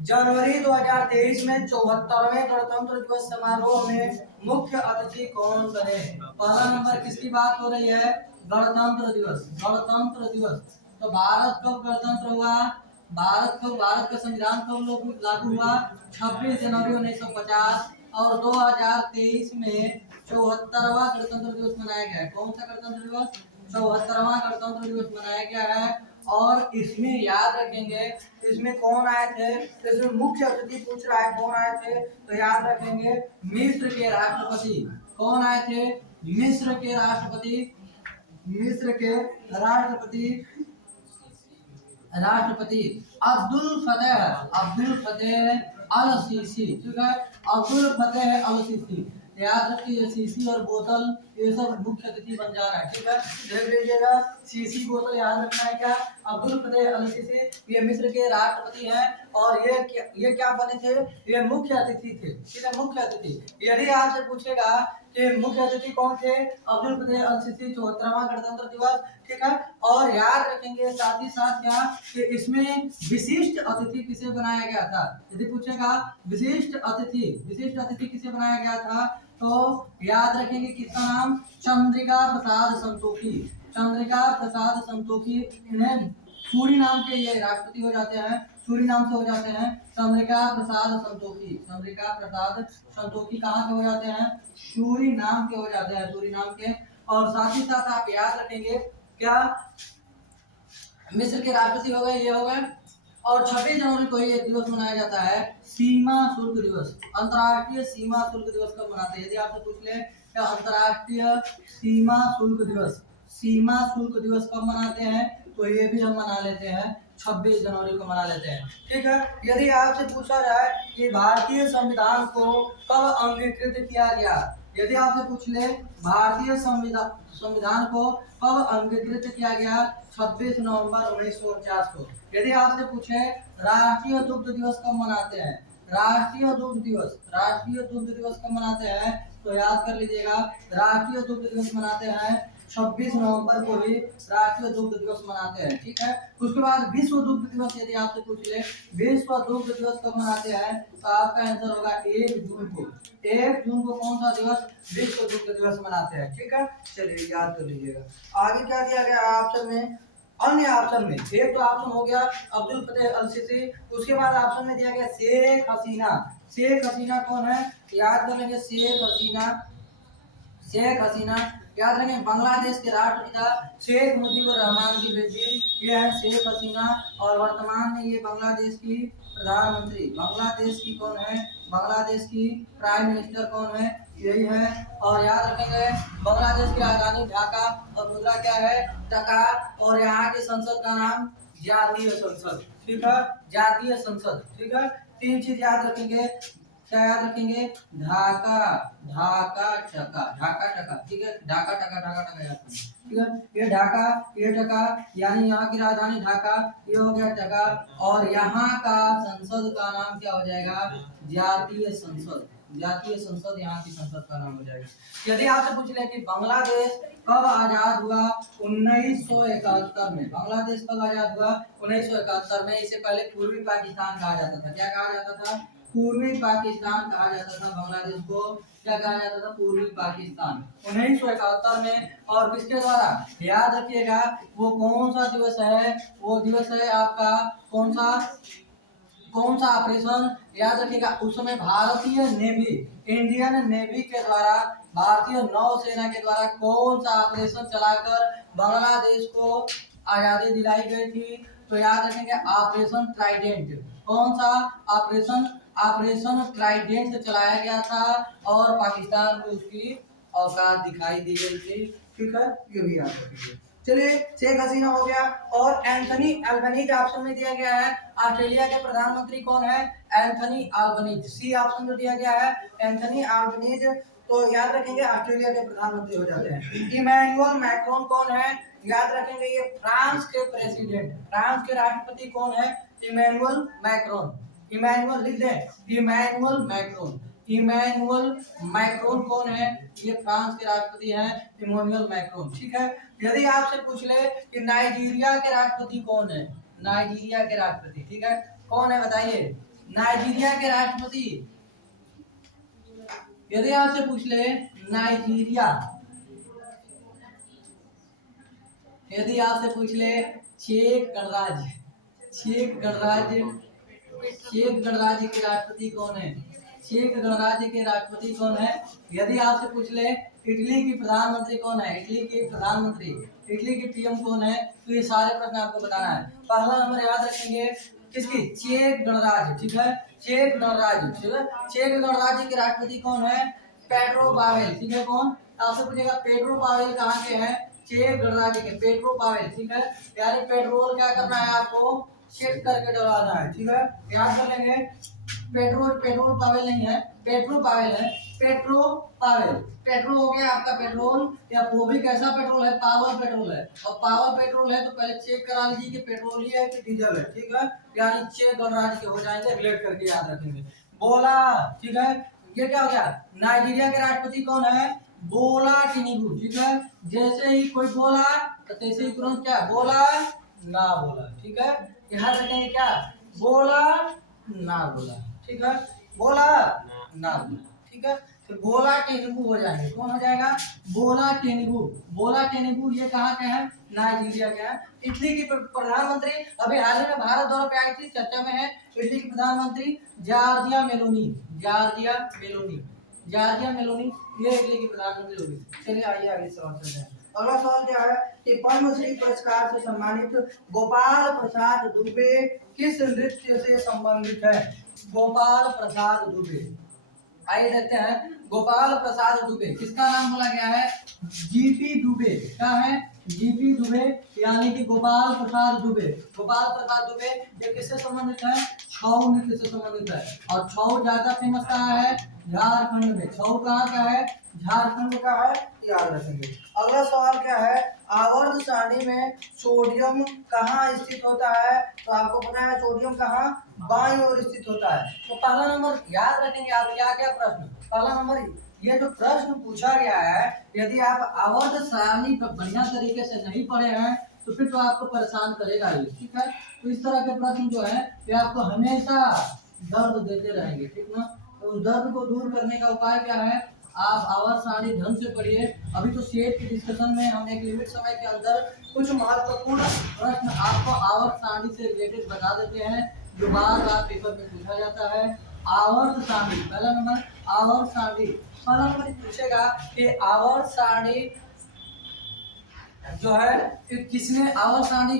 जनवरी 2023 में 74वें गणतंत्र दिवस समारोह में मुख्य अतिथि कौन बने? पहला नंबर किसकी बात हो रही है? गणतंत्र दिवस, गणतंत्र दिवस। तो भारत कब गणतंत्र हुआ? भारत का संविधान कब लागू हुआ? 26 जनवरी 1950। और 2023 में 74वां गणतंत्र दिवस मनाया गया है। कौन सा गणतंत्र दिवस? 74वां गणतंत्र दिवस मनाया गया है। और इसमें याद रखेंगे, इसमें कौन आए थे? इसमें मुख्य अतिथि पूछ रहा है कौन आए थे, तो याद रखेंगे मिस्र के राष्ट्रपति। कौन आए थे? मिस्र के राष्ट्रपति, मिस्र के राष्ट्रपति अब्दुल फतेह अल सीसी। ठीक है, अब्दुल फतेह अल सीसी। याद रखिए सीसी और बोतल ये सब मुख्य अतिथि बन जा रहा है। ठीक है, देख लीजिएगा, सीसी बोतल याद रखना है। क्या? अब्दुल फतेह अल सीसी ये मिस्र के राष्ट्रपति हैं और ये क्या बने थे? ये मुख्य अतिथि थे। ठीक है, मुख्य अतिथि। यदि आपसे पूछेगा कि मुख्य अतिथि कौन थे? अब्दुल फतेह अल सीसी, 74वां गणतंत्र दिवस। ठीक है, और याद रखेंगे साथ ही साथ क्या कि इसमें विशिष्ट अतिथि किसे बनाया गया था? यदि पूछेगा विशिष्ट अतिथि किसे बनाया गया था, तो याद रखेंगे किसका नाम? चंद्रिका प्रसाद संतोखी। चंद्रिका प्रसाद संतोखी, इन्हें सूरीनाम के ये राष्ट्रपति हो जाते हैं, सूरीनाम से हो जाते हैं। चंद्रिका प्रसाद संतोखी, चंद्रिका प्रसाद संतोखी कहाँ के हो जाते हैं? सूरीनाम के हो जाते हैं, सूरीनाम के। और साथ ही साथ आप याद रखेंगे क्या? मिस्र के राष्ट्रपति हो गए, ये हो गए और 26 जनवरी को ही एक दिवस मनाया जाता है सीमा शुल्क दिवस। अंतर्राष्ट्रीय सीमा शुल्क दिवस कब मनाते हैं? यदि आपसे पूछ ले क्या अंतर्राष्ट्रीय सीमा शुल्क दिवस कब मनाते हैं, तो ये भी हम मना लेते हैं 26 जनवरी को मना लेते हैं। ठीक है। यदि आपसे पूछा जाए कि भारतीय संविधान को कब अंगीकृत किया गया, यदि आपसे पूछ ले भारतीय संविधान को कब अंगीकृत किया गया, 26 नवंबर 1949 को। यदि आपसे पूछे राष्ट्रीय दुग्ध दिवस कब मनाते हैं, राष्ट्रीय दुग्ध दिवस कब मनाते हैं, तो याद कर लीजिएगा राष्ट्रीय दुग्ध दिवस मनाते हैं 26 नवंबर को ही राष्ट्रीय दुग्ध दिवस मनाते हैं। ठीक है। उसके बाद विश्व दुग्ध दिवस यदि आपसे पूछ ले विश्व दुग्ध दिवस कब मनाते हैं, तो आपका आंसर होगा 1 जून को। 1 जून को कौन सा दिवस? विश्व दुग्ध दिवस मनाते हैं। ठीक है, चलिए याद कर लीजिएगा। आगे क्या दिया गया ऑप्शन में? अन्य ऑप्शन में एक तो ऑप्शन हो गया अब्दुल फतेह अल सीसी, उसके बाद ऑप्शन में दिया गया शेख हसीना। शेख हसीना कौन है? याद कर लेंगे शेख हसीना याद रखें। बांग्लादेश के राष्ट्रपिता शेख मुजीबुर रहमान की बेटी ये है शेख हसीना, और वर्तमान में ये बांग्लादेश की प्रधानमंत्री, बांग्लादेश की कौन है? बांग्लादेश की प्राइम मिनिस्टर कौन है? यही है। और याद रखेंगे बांग्लादेश की राजधानी ढाका और मुद्रा क्या है? टका, और यहाँ की संसद का नाम जातीय संसद। ठीक है, जातीय संसद। ठीक है, 3 चीज याद रखेंगे। क्या याद रखेंगे? ढाका टका। ठीक है, ढाका टका याद रखेंगे। ठीक है, ये टका यानी यहाँ की राजधानी ढाका, ये हो गया टका, और यहाँ का संसद का नाम क्या हो जाएगा? जातीय संसद। यहाँ की संसद का नाम हो जाएगा। यदि आपसे पूछ ले कि बांग्लादेश कब आजाद हुआ? 1971 में। बांग्लादेश कब आजाद हुआ? 1971 में। इससे पहले पूर्वी पाकिस्तान कहा जाता था। क्या कहा जाता था? पूर्वी पाकिस्तान कहा जाता था। बांग्लादेश को क्या कहा जाता था? पूर्वी पाकिस्तान। 1971 में। और किसके द्वारा? याद रखिएगा वो कौन सा दिवस है? वो दिवस है आपका कौन सा ऑपरेशन? याद रखिएगा उस समय भारतीय नेवी, इंडियन नेवी के द्वारा, भारतीय नौसेना के द्वारा कौन सा ऑपरेशन चलाकर बांग्लादेश को आजादी दिलाई गई थी? तो याद रखेंगे ऑपरेशन ट्राइडेंट। कौन सा ऑपरेशन? ऑपरेशन ट्राइडेंट चलाया गया था, और पाकिस्तान को उसकी औकात दिखाई दी गई थी। ठीक है, ये भी याद रखेंगे। चलिए, शेख हसीना हो गया। और एंथनी अल्बनीज ऑप्शन में दिया गया है। ऑस्ट्रेलिया के प्रधानमंत्री कौन है? Anthony Albanese. सी ऑप्शन में दिया गया है एंथनी अल्बनीज। तो याद रखेंगे ऑस्ट्रेलिया के प्रधानमंत्री हो जाते हैं। इमैनुअल मैक्रोन कौन है? याद रखेंगे ये फ्रांस के प्रेसिडेंट, फ्रांस के राष्ट्रपति कौन है? Emmanuel Macron. इमैनुअल लिख दें, इमैनुअल मैक्रोन कौन है? ये फ्रांस के राष्ट्रपति हैं, इमैनुअल मैक्रोन। ठीक है। यदि आपसे पूछ ले कि नाइजीरिया के राष्ट्रपति कौन है? नाइजीरिया के राष्ट्रपति, ठीक है, कौन है बताइए? नाइजीरिया के राष्ट्रपति यदि आपसे पूछ ले नाइजीरिया, यदि आपसे पूछ ले चेक गणराज्य के राष्ट्रपति कौन है? चेक गणराज्य के राष्ट्रपति कौन है? यदि आपसे पूछ ले इटली की प्रधानमंत्री कौन है? इटली की पीएम कौन है? तो ये सारे प्रश्न आपको बताना है। पहला नंबर याद रखेंगे किसकी? चेक गणराज्य। ठीक है, चेक गणराज्य के राष्ट्रपति कौन है? Pedro Pavel. ठीक है, कौन? आपसे पूछेगा पेड्रो पावेल कहाँ के हैं? चेक गणराज्य के पेड्रो पावेल। ठीक है, यानी पेट्रोल क्या करना है आपको? चेक करके डलवाना है। ठीक है, याद कर लेंगे। पेट्रोल पावेल नहीं है, पेट्रो पावेल है। पेट्रो हो गया आपका पेट्रोल, या वो भी कैसा पेट्रोल है? पावर पेट्रोल है। और पावर पेट्रोल है तो पहले चेक करा लीजिए कि पेट्रोल ही है कि डीजल है। ठीक है, यानी चेक गणराज्य के हो जाएंगे, रिलेट करके याद रखेंगे। बोला, ठीक है, ये क्या हो गया? नाइजीरिया के राष्ट्रपति कौन है? बोला टिनुबू। ठीक है, जैसे ही कोई बोला तो तैसे ही तुरंत क्या? बोला ना बोला। ठीक है, यहाँ रखेंगे क्या? बोला ना बोला। ठीक है, बोला ना बोला। ठीक है, तो बोला टिनुबू हो जाएंगे। कौन हो जाएगा? बोला टिनुबू। ये कहाँ के हैं? नाइजीरिया के हैं। इटली की प्रधानमंत्री अभी हाल ही में भारत दौरे पे आई थी, चर्चा में है। इटली की प्रधानमंत्री जॉर्जिया मेलोनी, ये इटली की प्रधानमंत्री होगी। चलिए आइए आगे सवाल चलते हैं। अगला सवाल क्या है कि पद्मश्री पुरस्कार से सम्मानित गोपाल प्रसाद दुबे किस नृत्य से संबंधित है? गोपाल प्रसाद दुबे, आइए देखते हैं। गोपाल प्रसाद दुबे किसका नाम बोला गया है? जीपी दुबे। क्या है? जीपी दुबे, यानी कि गोपाल प्रसाद दुबे। गोपाल प्रसाद दुबे ये किससे संबंधित है? छऊ नृत्य से संबंधित है। और छऊ ज्यादा फेमस कहाँ है? झारखंड में। छऊ कहाँ का है? झारखंड का है, याद रखेंगे। अगला सवाल क्या है? आवर्त सारणी में सोडियम कहाँ स्थित होता है? तो आपको पता है सोडियम कहाँ? बाईं ओर स्थित होता है। तो पहला नंबर याद रखेंगे आप, क्या क्या प्रश्न? पहला नंबर ये जो प्रश्न पूछा गया है, यदि आप आवर्त सारणी पर बढ़िया तरीके से नहीं पढ़े हैं तो फिर तो आपको परेशान करेगा ही, ठीक है। तो इस तरह के प्रश्न जो है ये आपको हमेशा दर्द देते रहेंगे, ठीक ना। तो उस दर्द को दूर करने का उपाय क्या है? आप आवर्त सारणी ढंग से पढ़िए। अभी तो सेट के डिस्कशन में हम एक लिमिट समय के अंदर कुछ महत्वपूर्ण प्रश्न आपको आवर्त सारणी से रिलेटेड बता देते हैं, जो बार बार पेपर में पूछा जाता है। आवर्त सारणी, पहला नंबर आवर्त सारणी। पहला नंबर पूछेगा कि आवर्त सारणी जो है किसने आवर्त सारणी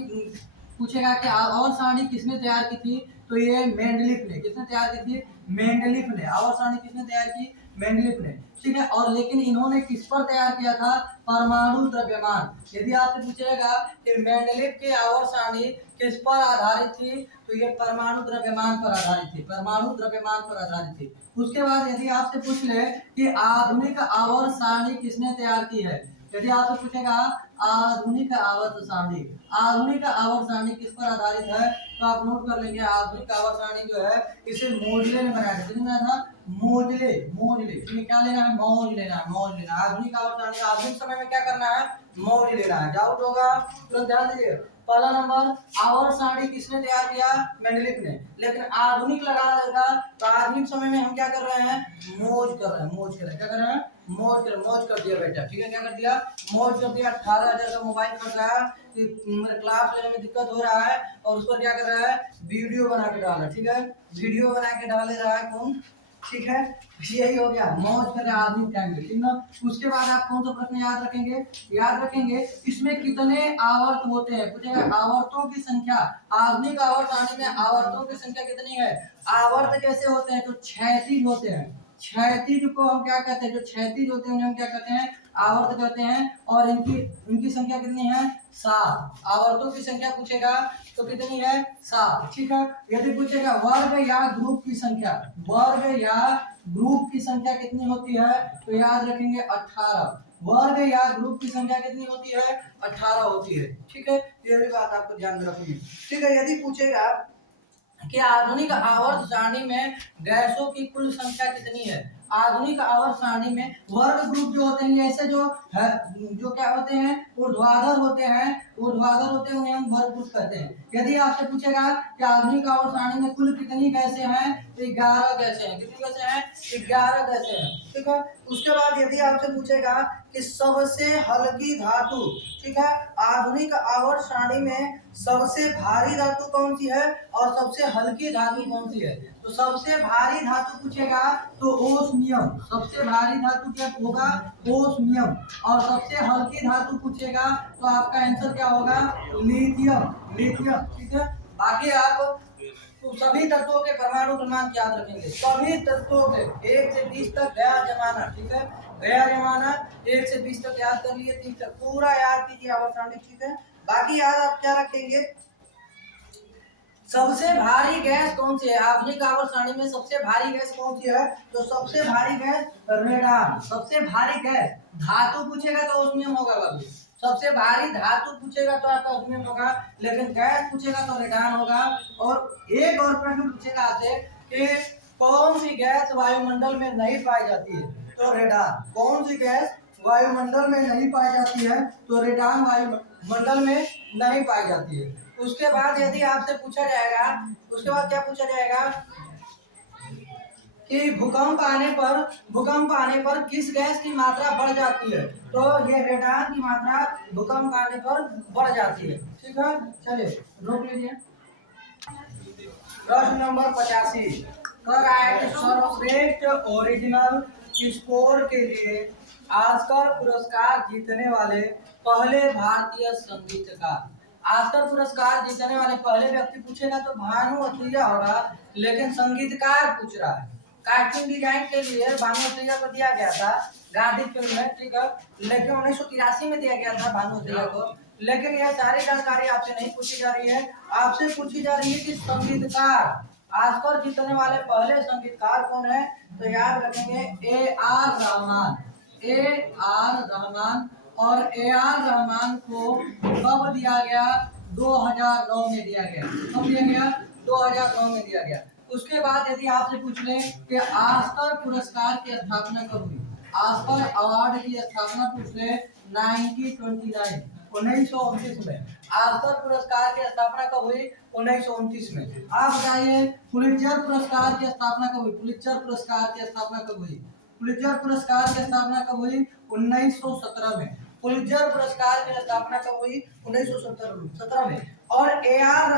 पूछेगा कि आवर्त सारणी किसने तैयार की थी? तो ये मेंडलीफ ने। किसने तैयार की थी? मेंडलीफ ने। आवर्त सारणी किसने तैयार की? मेंडलीफ ने, ठीक है। और लेकिन इन्होंने किस पर तैयार किया था? परमाणु द्रव्यमान। यदि आपसे पूछेगा कि मेंडलीफ की आवर्त सारणी किस पर आधारित थी, तो ये परमाणु द्रव्यमान पर आधारित थी। परमाणु द्रव्यमान पर आधारित थी। उसके बाद यदि आपसे पूछ ले कि आधुनिक आवर्त सारणी किसने तैयार की है, यदि आपसे पूछेगा आधुनिक आवर्त सारणी, आधुनिक आवर्त सारणी किस पर आधारित है, तो आप नोट कर लेंगे आधुनिक आवर्त सारणी जो है इसे मोजले ने बनाया था। किसने बनाया था? मोजले। मोजले, क्या लेना है? मौज लेना है, मौज लेना है। आधुनिक आवर्त सारणी आधुनिक समय में क्या करना है? मौज लेना है। डाउट होगा तो ध्यान दीजिए। पहला नंबर आवर्त सारणी किसने तैयार किया? मेंडलीफ ने। लेकिन आधुनिक लगा देगा तो आधुनिक समय में हम क्या कर रहे हैं? मौज कर रहे हैं, मौज कर रहे हैं। क्या कर रहे हैं? मौज कर दिया बेटा, ठीक है। क्या कर दिया? मौज कर दिया। 18,000 का मोबाइल खरीद रहा है कि मेरे क्लास लेने में दिक्कत हो रहा है और उस पर क्या कर रहा है? वीडियो बना के डाल रहा है, ठीक है। वीडियो बना के डाल रहा है कौन? ठीक है, यही हो गया मौज कर रहा आदमी टाइम में, ठीक ना। उसके बाद आप कौन सा प्रश्न याद रखेंगे? याद रखेंगे इसमें कितने आवर्त होते हैं, पूछेगा आवर्तों की संख्या। आधुनिक आवर्त सारणी में आवर्तों की संख्या कितनी है? आवर्त कैसे होते हैं? तो क्षैतिज होते हैं। क्षैतिज को हम क्या कहते हैं? जो क्षैतिज होते हैं उन्हें हम क्या कहते हैं? आवर्त कहते हैं। और इनकी संख्या कितनी है? 7। आवर्तों की संख्या पूछेगा तो कितनी है? 7, ठीक है। यदि पूछेगा वर्ग या ग्रुप की संख्या, वर्ग या ग्रुप की संख्या कितनी होती है, तो याद रखेंगे 18। वर्ग या ग्रुप की संख्या कितनी होती है? 18 होती है, ठीक है। ये भी बात आपको ध्यान में रखनी है, ठीक है। यदि पूछेगा कि आधुनिक आवर्त सारणी में गैसों की कुल संख्या कितनी है, आधुनिक आवर्त सारणी में वर्ग ग्रुप जो होते हैं ऐसे जो है, जो क्या होते हैं? ऊर्ध्वाधर होते हैं, ऊर्ध्वाधर होते हैं, उन्हें हम वर्ग ग्रुप कहते हैं। यदि आपसे पूछेगा कि आधुनिक आवर्त सारणी में कुल कितनी गैसें हैं, तो 11 गैसें हैं। कितनी गैसें हैं? 11 गैसें हैं, ठीक है। उसके बाद यदि आपसे पूछेगा कि सबसे हल्की धातु, ठीक है, आधुनिक आवर्त सारणी में सबसे भारी धातु कौन सी है और सबसे हल्की धातु कौन सी है, तो सबसे भारी धातु पूछेगा तो ओस्मियम। सबसे भारी धातु क्या होगा? ओस्मियम। और सबसे हल्की धातु पूछेगा तो आपका आंसर क्या होगा? लिथियम। लिथियम, ठीक है। बाकी आप तो सभी तत्वों के परमाणु क्रमांक याद रखेंगे, सभी तत्वों के 1 से 20 तक गया जमाना, ठीक है। गया जमाना 1 से 20 तक याद कर लिए, 30 तक पूरा याद कीजिए आवर्त सारणी, ठीक है। बाकी याद आप क्या रखेंगे? सबसे भारी गैस कौन सी है? आधुनिक आवर्त सारणी में सबसे भारी गैस कौन सी है? तो सबसे भारी गैस रेडान। सबसे भारी गैस धातु पूछेगा तो ओस्मियम होगा बाबू। सबसे भारी धातु पूछेगा तो आपका ओस्मियम होगा, लेकिन गैस पूछेगा तो रेडान होगा। और एक और प्रश्न पूछेगा आपसे कि कौन सी गैस वायुमंडल में नहीं पाई जाती है, तो रेडान। कौन सी गैस वायुमंडल में नहीं पाई जाती है, तो रेडान वायुमंडल में नहीं पाई जाती है। उसके बाद यदि आपसे पूछा जाएगा, उसके बाद क्या पूछा जाएगा कि भूकंप आने पर किस गैस की मात्रा बढ़ जाती है, तो ये रेडान की मात्रा भूकंप आने पर बढ़ जाती है, ठीक है। चलिए रोक लीजिए। प्रश्न नंबर 85 कर रहा है कि सर्वश्रेष्ठ ओरिजिनल स्कोर के लिए ऑस्कर पुरस्कार जीतने वाले पहले भारतीय संगीतकार। ऑस्कर पुरस्कार जीतने वाले पहले व्यक्ति पूछेगा तो भानु अथैया होगा, लेकिन संगीतकार पूछ रहा है। कार्टून डिजाइन के लिए भानु अथैया को दिया गया था गांधी फिल्म में, ठीक है, लेकिन 1983 में दिया गया था भानु अथैया को। लेकिन यह सारी जानकारी आपसे नहीं पूछी जा रही है, आपसे पूछी जा रही है कि संगीतकार ऑस्कर जीतने वाले पहले संगीतकार कौन है। तो याद रखेंगे A R Rahman. A R Rahman. और ए आर रहमान को कब दिया गया? 2009 में दिया गया। कब दिया गया? 2009 में दिया गया। उसके बाद यदि आपसे पूछ लें कि ऑस्कर पुरस्कार की स्थापना कब हुई, ऑस्कर अवार्ड की स्थापना पूछ ले 1929 में। ऑस्कर पुरस्कार की स्थापना कब हुई? 1929 में। आप बताइए पुलित्जर पुरस्कार की स्थापना कब हुई? पुलित्जर पुरस्कार की स्थापना कब हुई? पुलित्जर पुरस्कार की स्थापना कब हुई? 1917 में। पुलित्जर पुरस्कार की स्थापना कब हुई? 1917 में। और ए आर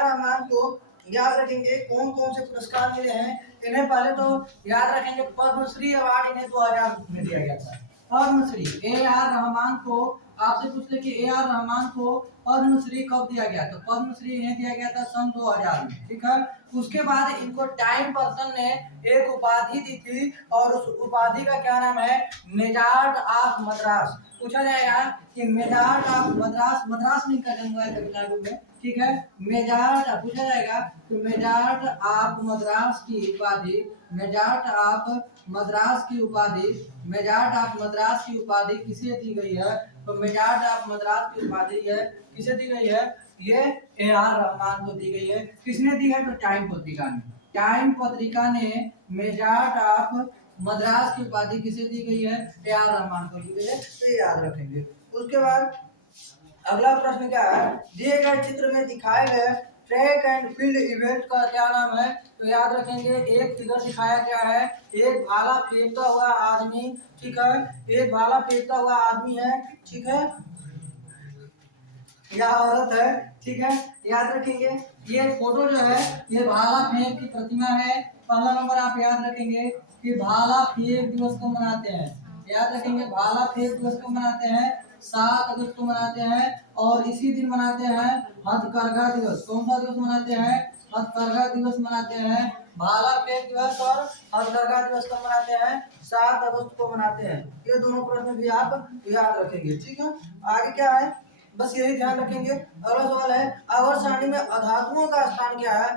रहमान को याद रखेंगे कौन कौन से पुरस्कार मिले हैं इन्हें। पहले तो याद रखेंगे पद्मश्री अवार्ड इन्हें 2000 में दिया गया था। पद्मश्री ए आर रहमान को आपसे पूछ ले कि ए आर रहमान को पद्मश्री कब दिया गया? तो पद्मश्री इन्हें दिया गया था सन 2000 में, ठीक है। उसके बाद इनको टाइम पर्सन ने एक उपाधि दी थी और उस उपाधि का क्या नाम है? मेजार्ट ऑफ मद्रास। पूछा जाएगा कि मेजार्ट ऑफ मद्रास, मद्रास में इनका जन्म हुआ है तमिलनाडु में, ठीक है। मेजार्ट पूछा जाएगा कि मेजार्ट ऑफ मद्रास की उपाधि, मेजार्ट ऑफ मद्रास की उपाधि, मेजार्ट ऑफ मद्रास की उपाधि किसे दी गई है? तो मेजार्ट ऑफ मद्रास की उपाधि है किसे दी गई है? ये ए आर रहमान को दी गई है। किसने दी है? तो टाइम पत्रिका ने। टाइम पत्रिका ने मेजार्ट ऑफ मद्रास की उपाधि किसे दी गई है? ए आर रहमान को दी गई है। तो ये याद रखेंगे। उसके बाद अगला प्रश्न क्या है? दिए गए चित्र में दिखाए गए ट्रैक एंड फील्ड इवेंट का क्या नाम है? तो याद रखेंगे एक फिगर दिखाया गया है, एक भाला फेंकता हुआ आदमी, ठीक है, एक भाला फेंकता हुआ आदमी है, ठीक है, या औरत है, ठीक है। याद रखेंगे ये फोटो जो है ये भाला फेंक की प्रतिमा है। पहला नंबर आप याद रखेंगे कि भाला फेंक दिवस को मनाते हैं। याद रखेंगे भाला फेंक दिवस को मनाते हैं 7 अगस्त को मनाते हैं। और इसी दिन मनाते हैं हथकरघा दिवस। कौन सा दिवस मनाते हैं? हथकरघा दिवस मनाते हैं। भाला फेंक दिवस और हथकरघा दिवस को मनाते हैं 7 अगस्त को मनाते हैं। ये दोनों प्रश्न भी आप याद रखेंगे, ठीक है। आगे क्या है बस यही ध्यान रखेंगे। अगला सवाल है आवर्त सारणी में अधातुओं का स्थान क्या है?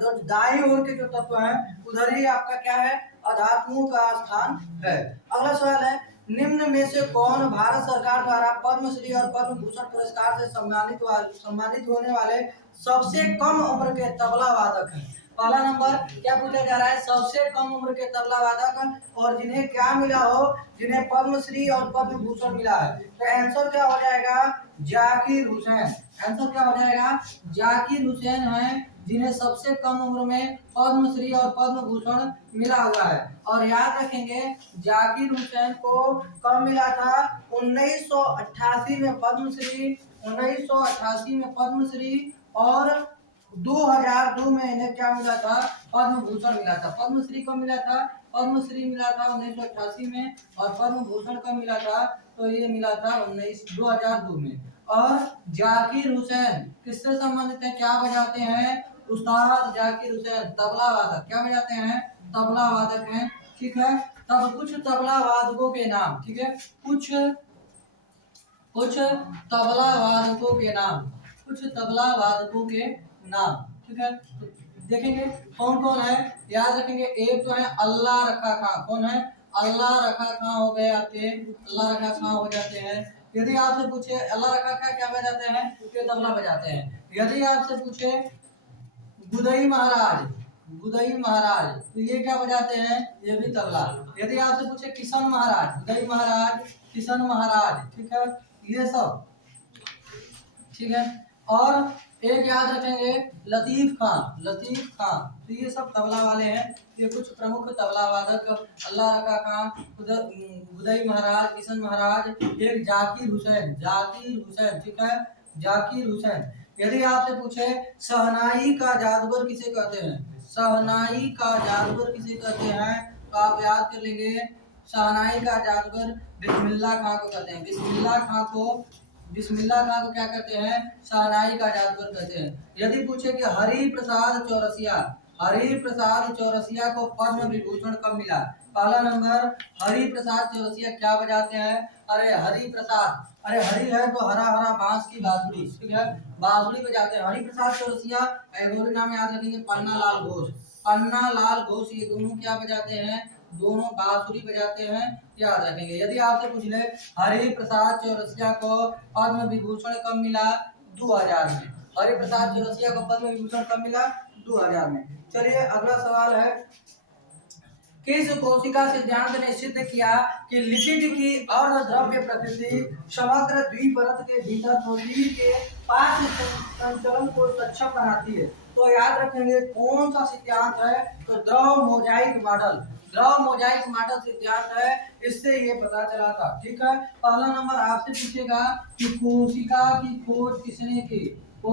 तो दाईं ओर के जो तत्व हैं उधर ही आपका क्या है? अधातुओं का स्थान है। अगला सवाल है निम्न में से कौन भारत सरकार द्वारा पद्मश्री और पद्म भूषण पुरस्कार से सम्मानित होने वाले सबसे कम उम्र के तबला वादक हैं? पहला नंबर क्या पूछा जा रहा है? सबसे कम उम्र के तबला वादक और जिन्हें क्या मिला हो? जिन्हें पद्मश्री और पद्म भूषण मिला है। तो आंसर क्या हो जाएगा? जाकिर हुसैन। आंसर क्या हो जाएगा? जाकिर हुसैन है जिन्हें सबसे कम उम्र में पद्मश्री और पद्म भूषण मिला हुआ है। और याद रखेंगे जाकिर हुसैन को कब मिला था? 1988 में पद्मश्री, 1988 में पद्मश्री और 2002 में इन्हें क्या मिला था? पद्म भूषण मिला था। पद्मश्री को मिला था? पद्मश्री मिला था 1988 में और पद्म भूषण को मिला था? तो ये मिला था 2002 में। और जाकिर हुसैन किससे संबंधित है? क्या बजाते हैं? उस्ताद जाकिर हुसैन तबला वादक। क्या बजाते हैं? तबला वादक हैं, ठीक है। तब कुछ तबला वादकों के नाम, ठीक है, कुछ तबला वादकों के नाम, कुछ तबला वादकों के नाम, ठीक है। तो देखेंगे कौन कौन है, याद रखेंगे। एक तो है अल्लाह रखा खां। कौन है? अल्लाह रखा खां हो गए आपके, अल्लाह रखा खां हो जाते हैं। यदि आपसे पूछे अल्लाह रखा खां क्या बजाते हैं? ये तबला बजाते हैं। यदि आपसे पूछे गुदई महाराज, गुदई महाराज, तो ये क्या बजाते हैं? ये भी तबला। यदि आपसे पूछे किशन महाराज, गुदई महाराज, किशन महाराज, ठीक है, ये सब, ठीक है। और एक याद रखेंगे लतीफ खां, लतीफ खां, तो ये सब तबला वाले हैं। ये कुछ प्रमुख तबला वादक अल्लाह रखा खां, गुदई महाराज, किशन महाराज, एक जाकिर हुसैन, जाकिर हुसैन, ठीक है, जाकिर हुसैन। यदि आपसे पूछे शहनाई का जादूगर किसे कहते हैं? शहनाई का जादूगर किसे कहते हैं? तो आप याद कर लेंगे शहनाई का जादूगर बिस्मिल्लाह खां को कहते हैं। बिस्मिल्लाह खां को क्या कहते हैं? शहनाई का जादूगर कहते हैं। यदि पूछे कि हरि प्रसाद चौरसिया को पद्म विभूषण कब मिला? पहला नंबर, हरि प्रसाद चौरसिया क्या बजाते हैं? अरे हरि है तो हरा हरा बांस की बांसुरी, ठीक है, बांसुरी बजाते हैं। हरि प्रसाद चौरसिया, एक और नाम याद रखेंगे, पन्ना लाल घोष, ये दोनों क्या बजाते हैं? दोनों बांसुरी बजाते हैं, याद रखेंगे। यदि आपसे पूछ ले हरि प्रसाद चौरसिया को पद्म विभूषण कब मिला? 2000 में। हरि प्रसाद चौरसिया को पद्म विभूषण कब मिला? 2000 में। चलिए अगला सवाल है, किस कोशिका सिद्धांत ने सिद्ध किया कि लिपिड की अर्धद्रव्य प्रकृति समग्र द्विपरत के भीतर प्रोटीन के पार्श्व संचलन को सक्षम बनाती है? तो याद रखेंगे कौन सा सिद्धांत है? तो द्रव मोजाइक मॉडल सिद्धांत है, इससे ये पता चला था, ठीक है। पहला नंबर आपसे पूछेगा कि कोशिका की खोज किसने की? तो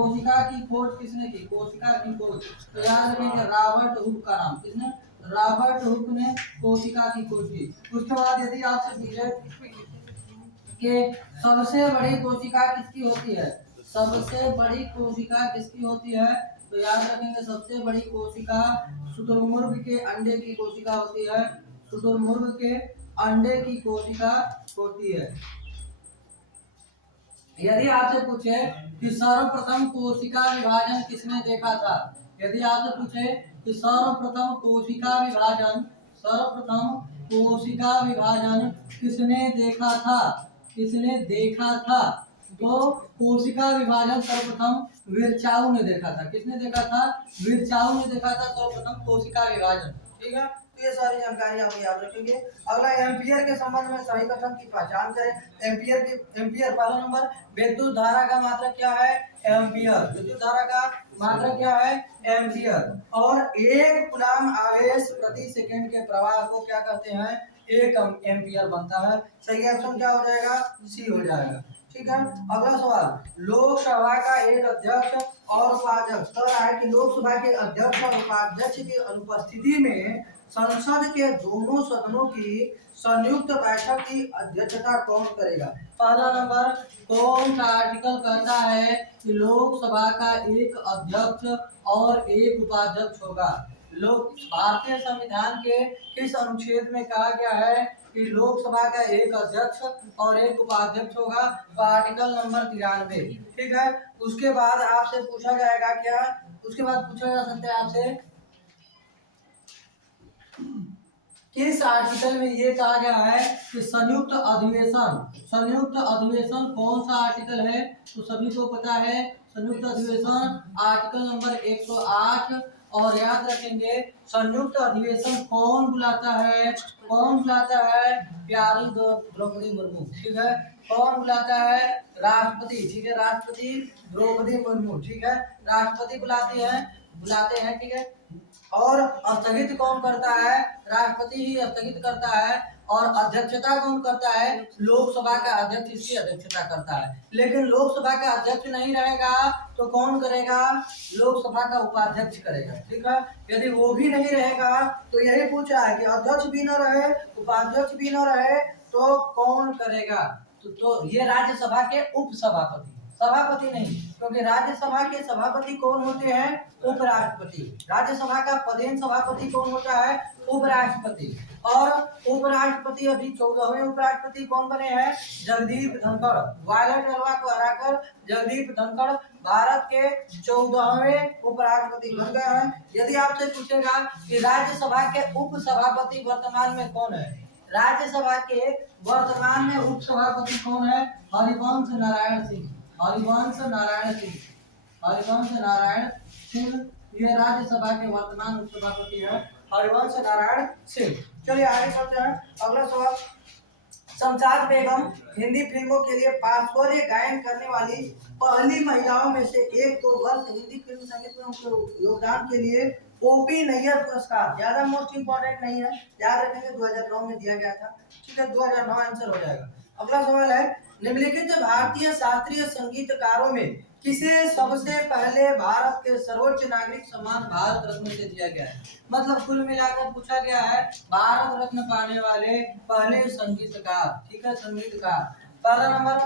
याद रखेंगे रॉबर्ट हुक का नाम, किसने? रॉबर्ट हुक ने कोशिका की खोज की। उसके बाद यदि आपसे पूछे कि सबसे बड़ी कोशिका किसकी होती है? तो याद रखेंगे सबसे बड़ी कोशिका शुतुरमुर्ग के अंडे की कोशिका होती है। शुतुरमुर्ग के अंडे की कोशिका होती है। यदि आपसे पूछे कि सर्वप्रथम कोशिका विभाजन किसने देखा था? सर्वप्रथम कोशिका विभाजन किसने देखा था? तो कोशिका विभाजन सर्वप्रथम विरचाऊ ने देखा था। किसने देखा था? विरचाऊ ने देखा था सर्वप्रथम कोशिका विभाजन, ठीक है। तो ये सारी जानकारी आप याद रखेंगे। अगला, एम्पियर के संबंध में सही कथन की पहचान करें। एम्पियर पहला नंबर, विद्युत धारा का मात्रक क्या है? एम्पियर। विद्युत धारा का मात्रक क्या है? एम्पियर। और 1 कूलम आवेश प्रति सेकंड के प्रवाह को क्या कहते हैं? 1 एम्पियर बनता है। सही ऑप्शन क्या हो जाएगा? सी हो जाएगा, ठीक है। अगला सवाल, लोकसभा का एक अध्यक्ष और उपाध्यक्ष कह रहा है कि लोकसभा के अध्यक्ष और उपाध्यक्ष की अनुपस्थिति में संसद के दोनों सदनों की संयुक्त बैठक की अध्यक्षता कौन करेगा? पहला नंबर, कौन सा आर्टिकल कहता है कि लोकसभा का एक अध्यक्ष और एक उपाध्यक्ष होगा? भारतीय संविधान के किस अनुच्छेद में कहा गया है कि लोकसभा का एक अध्यक्ष और एक उपाध्यक्ष होगा? तो आर्टिकल नंबर 93, ठीक है। उसके बाद आपसे पूछा जाएगा क्या? उसके बाद पूछा जा सकता है आपसे किस आर्टिकल में ये कहा गया है कि संयुक्त अधिवेशन कौन सा आर्टिकल है? तो सभी को पता है संयुक्त अधिवेशन आर्टिकल नंबर 108। और याद रखेंगे संयुक्त अधिवेशन कौन बुलाता है? प्यारी द्रौपदी मुर्मू, ठीक है। कौन बुलाता है? राष्ट्रपति, ठीक है, राष्ट्रपति द्रौपदी मुर्मू, ठीक है, राष्ट्रपति बुलाते हैं, ठीक है। और स्थगित कौन करता है? राष्ट्रपति ही स्थगित करता है। और अध्यक्षता कौन करता है? लोकसभा का अध्यक्ष इसकी अध्यक्षता करता है। लेकिन लोकसभा का अध्यक्ष नहीं रहेगा तो कौन करेगा? लोकसभा का उपाध्यक्ष करेगा, ठीक है। यदि वो भी नहीं रहेगा तो यही पूछा है कि अध्यक्ष भी न रहे, उपाध्यक्ष भी न रहे तो कौन करेगा? तो ये राज्यसभा के सभापति नहीं, क्योंकि राज्यसभा के सभापति कौन होते हैं? उपराष्ट्रपति। राज्यसभा का पदेन सभापति कौन होता है? उपराष्ट्रपति। और उपराष्ट्रपति अभी 14वें उपराष्ट्रपति कौन बने हैं? जगदीप धनखड़। वायलट अलवा को हराकर जगदीप धनखड़ भारत के 14वें उपराष्ट्रपति बन गए हैं। यदि आपसे पूछेगा कि राज्यसभा के उपसभापति वर्तमान में कौन है? राज्यसभा के वर्तमान में उपसभापति कौन है? हरिवंश नारायण सिंह, ये राज्यसभा के वर्तमान उपसभापति है, हरिवंश नारायण सिंह। चलिए आगे चलते हैं। अगला सवाल, शमशाद बेगम हिंदी फिल्मों के लिए पार्श्व गायन करने वाली पहली महिलाओं में से एक। 2 वर्ष हिंदी फिल्म संगीत में उनके योगदान के लिए ओपी नैयर पुरस्कार, ज्यादा मोस्ट इंपॉर्टेंट नहीं है, याद रखेंगे 2009 में दिया गया था, ठीक है, 2009 आंसर हो जाएगा। अगला सवाल है, निम्नलिखित भारतीय शास्त्रीय संगीतकारों में किसे सबसे पहले भारत के सर्वोच्च नागरिक सम्मान भारत रत्न से दिया गया है? मतलब कुल मिलाकर पूछा गया है भारत रत्न पाने वाले पहले संगीतकार, ठीक है, संगीतकार। पहला नंबर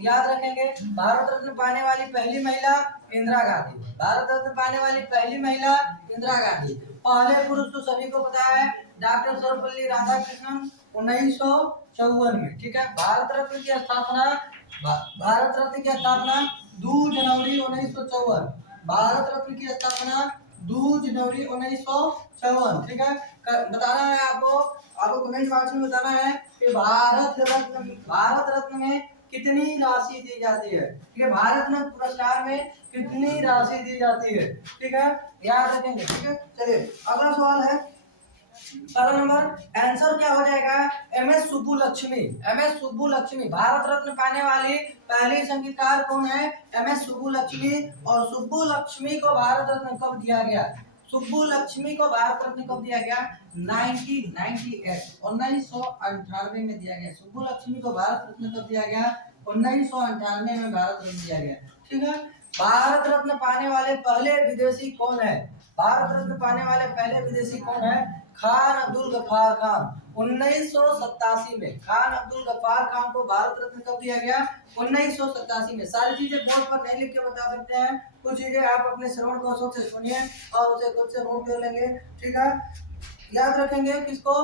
याद रखेंगे, भारत रत्न पाने वाली पहली महिला इंदिरा गांधी। भारत रत्न पाने वाली पहली महिला इंदिरा गांधी। पहले पुरुष तो सभी को पता है, डॉक्टर सर्वपल्ली राधाकृष्णन 1954 में, ठीक है। भारत रत्न की स्थापना 2 जनवरी 1954। भारत रत्न की स्थापना 2 जनवरी 1954, ठीक है। बताना है आपको कमेंट बॉक्स में बताना है कि भारत रत्न में कितनी राशि दी जाती है, ठीक है। भारत रत्न पुरस्कार में कितनी राशि दी जाती है, ठीक है, याद रखेंगे, ठीक है। चलिए अगला सवाल है, पहला नंबर आंसर क्या हो जाएगा, एमएस सुब्बुलक्ष्मी। एमएस सुब्बुलक्ष्मी भारत रत्न पाने वाली पहली संगीतकार कौन है? एमएस सुब्बुलक्ष्मी। और सुब्बुलक्ष्मी को भारत रत्न कब दिया गया? सुब्बुलक्ष्मी को भारत रत्न कब दिया गया? 1998 में दिया गया। सुब्बुलक्ष्मी को भारत रत्न कब दिया गया? 1998 में भारत रत्न दिया गया, ठीक है। भारत रत्न पाने वाले पहले विदेशी कौन है? भारत रत्न पाने वाले पहले विदेशी कौन है? खान अब्दुल गफ्फार खान। 1987 में खान अब्दुल गफ्फार खान को भारत रत्न कब दिया गया? 1987 में। सारी चीजें बोर्ड पर नहीं लिख के बता सकते हैं, कुछ चीजें आप अपने श्रवण कौशल से सुनिए और उसे खुद से नोट कर लेंगे, ठीक है। याद रखेंगे किसको?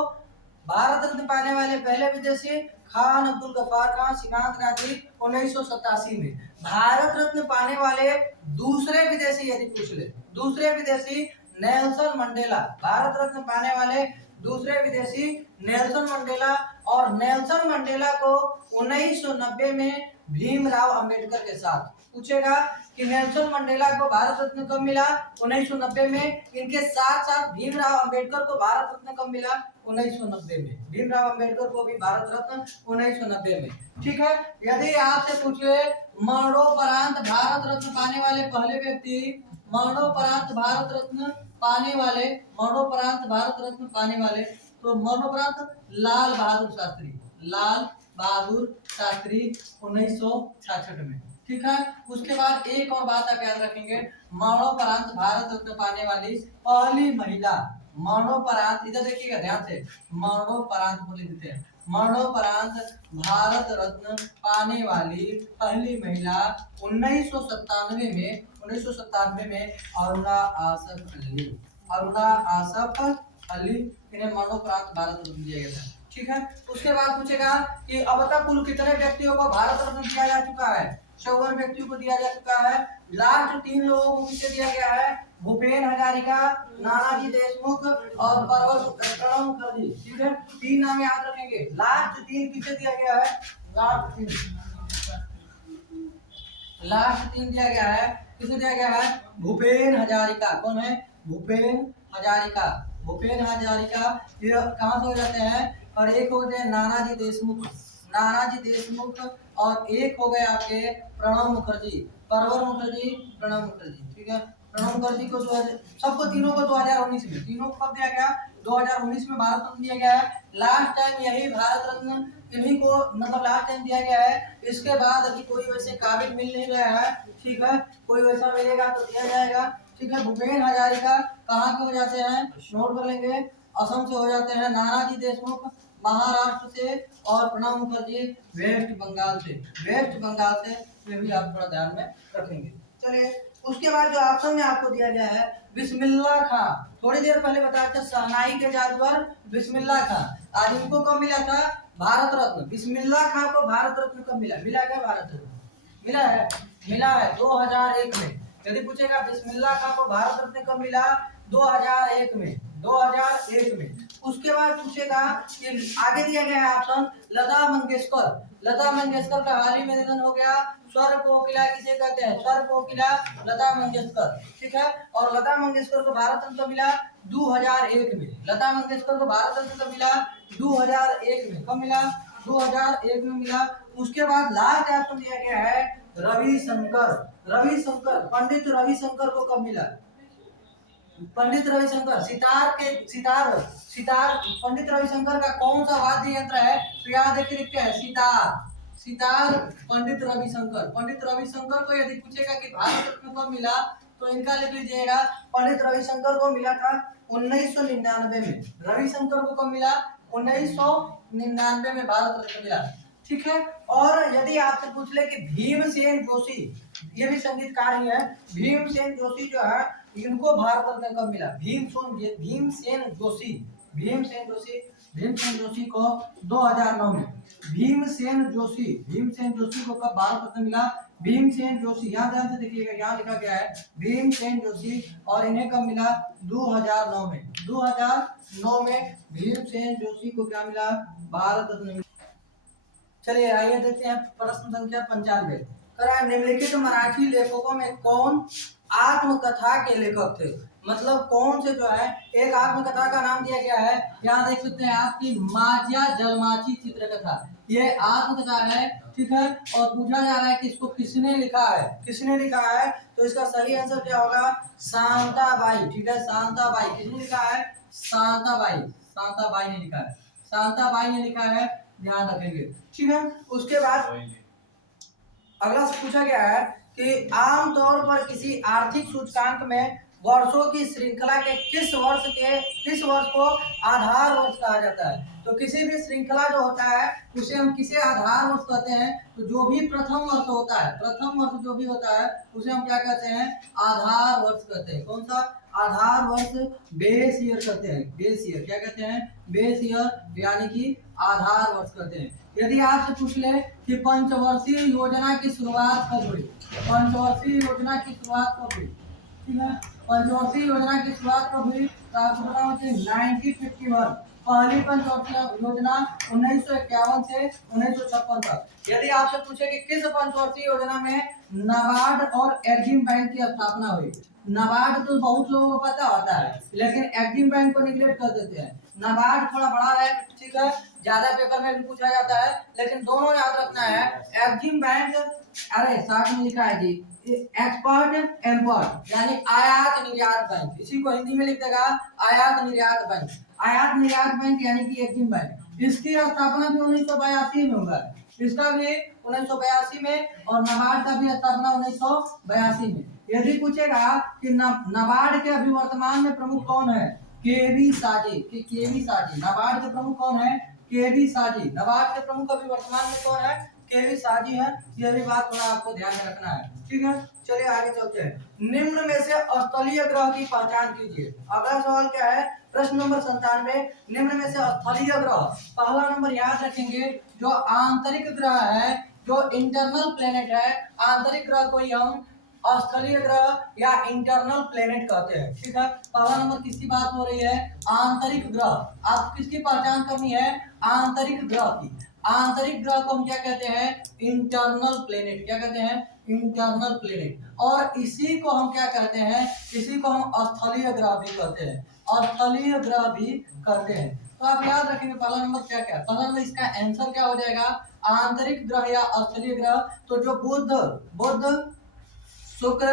भारत रत्न पाने वाले पहले विदेशी खान अब्दुल गफ्फार खान, सीमांत गांधी 1987 में। भारत रत्न पाने वाले दूसरे विदेशी यदि पूछ ले, दूसरे विदेशी नेल्सन मंडेला। भारत रत्न पाने वाले दूसरे विदेशी नेल्सन मंडेला। और नेल्सन मंडेला को 1990 में भीमराव अंबेडकर के साथ पूछेगा कि नेल्सन मंडेला को भारत रत्न कब मिला? 1990 में। इनके साथ साथ भीमराव अंबेडकर को भारत रत्न कब मिला? 1990 में। भीमराव अंबेडकर को भी भारत रत्न 1990 में, ठीक है। यदि आपसे पूछे मरणोपरांत भारत रत्न पाने वाले पहले व्यक्ति, मरणोपरांत भारत रत्न पाने वाले, मरणोपरांत भारत रत्न पाने वाले, तो मरणोपरांत लाल बहादुर शास्त्री, लाल बहादुर शास्त्री 1966 में, ठीक है। उसके बाद एक और बात आप याद रखेंगे, मरणोपरांत भारत रत्न पाने वाली पहली महिला, मरणोपरांत, इधर देखिएगा ध्यान से, मरणोपरांत बोले देते हैं, मरणोपरांत भारत रत्न पाने वाली पहली महिला 1997 में अरुणा आसफ अली, अरुणा आसफ अली, इन्हें मरणोपरांत भारत रत्न दिया गया था, ठीक है। उसके बाद पूछेगा कि अब तक कुल कितने व्यक्तियों को भारत रत्न दिया जा चुका है? 54 व्यक्तियों को दिया जा चुका है। लास्ट 3 लोगों को किसे दिया गया है? भूपेन हजारिका, नानाजी देशमुख और प्रणब मुखर्जी, ठीक है। 3 नाम याद रखेंगे। लास्ट 3 किसे दिया गया है? लास्ट 3 दिया गया है, किसे दिया गया है? भूपेन हजारिका। कौन है? भूपेन हजारिका। भूपेन हजारिका ये कहाँ से हो जाते हैं? और एक हो गए नानाजी देशमुख, नानाजी देशमुख, और एक हो गए आपके प्रणब मुखर्जी, परवर मुखर्जी, प्रणब मुखर्जी, ठीक है। प्रणब मुखर्जी को सबको तीनों को 2019 में, तीनों को कब दिया गया? 2019 में भारत रत्न दिया गया है। लास्ट टाइम यही भारत रत्न इन्हीं को, मतलब लास्ट टाइम दिया गया है। इसके बाद अभी कोई वैसे काबिल मिल नहीं रहा है, ठीक है। कोई वैसा मिलेगा तो दिया जाएगा, ठीक है। भूपेन हजारिका कहाँ के हो जाते हैं? नोट कर लेंगे, असम से हो जाते हैं। नानाजी देशमुख महाराष्ट्र से, और प्रणब मुखर्जी वेस्ट बंगाल से, वेस्ट बंगाल से, ये भी आप थोड़ा ध्यान में रखेंगे। चलिए उसके बाद जो ऑप्शन में आपको दिया गया है बिस्मिल्ला खां, थोड़ी देर पहले बताया था शहनाई के जादूगर बिस्मिल्ला खां, आज इनको कब मिला था? भारत रत्न। बिस्मिल्ला खां को भारत रत्न कब मिला? मिला क्या भारत रत्न? मिला है, मिला है 2001 में। यदि पूछेगा बिस्मिल्ला खां को भारत रत्न कब मिला? 2001 में, 2001 में। उसके बाद पूछेगा कि आगे दिया गया है ऑप्शन लता मंगेशकर। लता मंगेशकर का हाल ही में निधन हो गया। स्वर कोकिला किसे कहते हैं? स्वर कोकिला लता मंगेशकर, ठीक है। और लता मंगेशकर को भारत रत्न कब मिला? 2001 में। लता मंगेशकर को भारत रत्न कब मिला? 2001 में। कब मिला? 2001 में मिला। उसके बाद लास्ट ऑप्शन दिया गया है रविशंकर। रविशंकर, पंडित रविशंकर को कब मिला? पंडित रविशंकर सितार पंडित रविशंकर का कौन सा वाद्य यंत्र है? तो यहाँ देखिए लिखते हैं सितार, सितार पंडित रविशंकर। पंडित रविशंकर को यदि पूछेगा कि भारत रत्न कब मिला तो इनका लिख लीजिएगा, पंडित रविशंकर को मिला था 1999 में। रविशंकर को कब मिला? 1999 में भारत रत्न मिला। ठीक है। और यदि आपसे पूछ ले कि भीमसेन जोशी, ये भी संगीतकार ही है, भीमसेन जोशी जो है इनको भारत रत्न कब मिला? भीमसेन जोशी, भीमसेन जोशी, भीमसेन जोशी को 2009 में। भीमसेन जोशी को कब भारत रत्न मिला? भीमसेन जोशी, यहाँ ध्यान से देखिएगा, यहाँ लिखा गया है भीमसेन जोशी, और इन्हें कब मिला? 2009 में। 2009 में भीमसेन जोशी को क्या मिला? भारत रत्न मिला। चलिए आइए देखते हैं प्रश्न संख्या 95। करा निम्नलिखित मराठी लेखकों में कौन आत्मकथा के लेखक थे? मतलब कौन से जो है एक आत्मकथा का नाम दिया गया है, यहाँ देख सकते हैं आपकी माझ्या जन्माची चित्रकथा, ये आत्मकथा है। ठीक है। और पूछा जा रहा है कि इसको किसने लिखा है? किसने लिखा है? तो इसका सही आंसर क्या होगा? शांताबाई। ठीक है, शांताबाई। किसने लिखा है? शांताबाई। शांताबाई ने लिखा है, शांताबाई ने लिखा है, ध्यान रखेंगे। ठीक है। उसके बाद अगला पूछा गया है कि आमतौर पर किसी आर्थिक सूचकांक में वर्षों की श्रृंखला के किस वर्ष को आधार वर्ष कहा जाता है? तो किसी भी श्रृंखला जो होता है उसे हम किसे आधार वर्ष कहते हैं? तो जो भी प्रथम वर्ष होता है, प्रथम वर्ष जो भी होता है उसे हम क्या कहते हैं? आधार वर्ष कहते हैं। कौन सा? आधार वर्ष, बेस ईयर कहते हैं। बेस ईयर क्या कहते हैं? बेस ईयर, यानी कि आधार वर्ष कहते हैं। यदि आपसे पूछ ले कि पंचवर्षीय योजना की शुरुआत कब हुई? पंचवर्षीय योजना की शुरुआत कब हुई? ठीक है। पंचवर्षीय योजना की शुरुआत कब हुई? तो आपको बताओ कि 1951 पहली पंचवर्षीय योजना 1951 से 1956 तक। यदि आपसे पूछे कि किस पंचवर्षीय योजना में नाबार्ड और एग्जिम बैंक की स्थापना हुई? नाबार्ड तो बहुत लोगों को पता होता है, लेकिन एग्जिम बैंक को निगलेक्ट कर देते हैं। नाबार्ड थोड़ा बड़ा है, ठीक है, ज्यादा पेपर में भी पूछा जाता है, लेकिन दोनों याद रखना है। एग्जिम बैंक, अरे साथ में लिखा है जी एक्सपोर्ट इम्पोर्ट, यानी आयात निर्यात बैंक, इसी को हिंदी में लिख देगा आयात निर्यात बैंक। आयात निर्यात बैंक यानी कि एग्जिम बैंक, इसकी स्थापना भी 1982 में हुआ है, इसका भी 1982 में, और नाबार्ड का भी स्थापना 1982 में। यदि पूछेगा कि नाबार्ड के अभी वर्तमान में प्रमुख कौन है? केवी साजी। केवी साजी नाबार्ड के प्रमुख कौन है? केवी साजी। नाबार्ड के प्रमुख अभी वर्तमान में कौन है? केवी साजी है। यह भी बात थोड़ा आपको ध्यान में रखना है। ठीक है। चलिए आगे चलते हैं। निम्न में से स्थलीय ग्रह की पहचान कीजिए। अगला सवाल क्या है? प्रश्न नंबर 97। निम्न में से स्थलीय ग्रह, पहला नंबर याद रखेंगे, जो आंतरिक ग्रह है, जो इंटरनल प्लेनेट है, आंतरिक ग्रह को ही हम स्थलीय ग्रह या इंटरनल प्लेनेट कहते हैं। ठीक है। पहला नंबर किसकी बात हो रही है? आंतरिक ग्रह। आप किसकी पहचान करनी है? आंतरिक ग्रह की। आंतरिक ग्रह को हम क्या कहते हैं? Internal planet. क्या कहते हैं? Internal planet. और इसी को हम क्या कहते हैं? इसी को हम स्थलीय ग्रह भी कहते हैं, स्थलीय ग्रह भी कहते हैं। तो आप याद रखेंगे पहला नंबर क्या क्या, पहला नंबर इसका आंसर क्या हो जाएगा? आंतरिक ग्रह या स्थलीय ग्रह। तो जो बुध शुक्र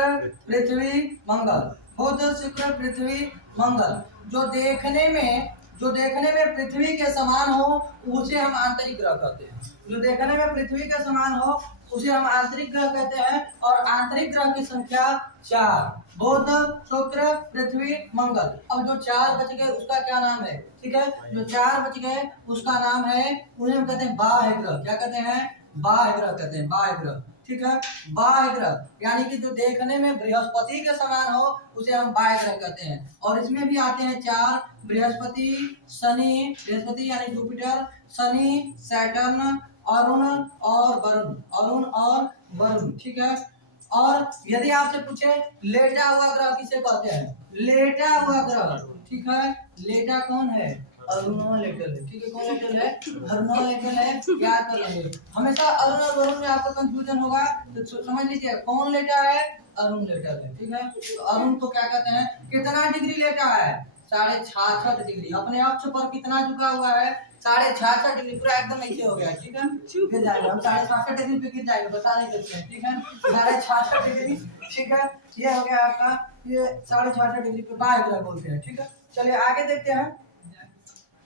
पृथ्वी मंगल, बुध शुक्र पृथ्वी मंगल, जो देखने में पृथ्वी के समान हो उसे हम आंतरिक ग्रह कहते हैं। जो देखने में पृथ्वी के समान हो उसे हम आंतरिक ग्रह कहते हैं। और आंतरिक ग्रह की संख्या 4, बुध शुक्र पृथ्वी मंगल। अब जो 4 बच गए उसका क्या नाम है? ठीक है, जो 4 बच गए उसका नाम है, उन्हें हम कहते हैं बाह्य ग्रह। क्या कहते हैं? बाह्य ग्रह कहते हैं, बाह्य ग्रह। ठीक है, बाह्य ग्रह यानी कि जो देखने में बृहस्पति के समान हो उसे हम बाह्य ग्रह कहते हैं। और इसमें भी आते हैं 4, बृहस्पति, शनि, बृहस्पति यानी जुपिटर, शनि, सैटर्न, अरुण और वरुण, अरुण और वरुण। ठीक है। और यदि आपसे पूछे लेटा हुआ ग्रह किसे कहते हैं? लेटा हुआ ग्रह, ठीक है, लेटा कौन है? अरुणा लेटल है। ठीक है, कौन लेटल है? अरुणा लेटल है। याद कर लेंगे, हमेशा अरुण और वरुण में आपको कंफ्यूजन होगा तो समझ लीजिए कौन लेटा है? अरुण लेटल है। ठीक है, तो अरुण को क्या कहते हैं? कितना डिग्री लेटा है? 66.5 डिग्री। अपने अक्ष पर कितना झुका हुआ है? 66.5 डिग्री, पूरा एकदम नीचे हो गया। ठीक है, गिर जाएगा, हम 66.5 डिग्री पे गिर जाएंगे, बता नहीं सकते हैं। ठीक है, 66.5 डिग्री। ठीक है, ये हो गया आपका, ये 66.5 डिग्री पे बाह्य ग्रह बोलते हैं। ठीक है, चलिए आगे देखते हैं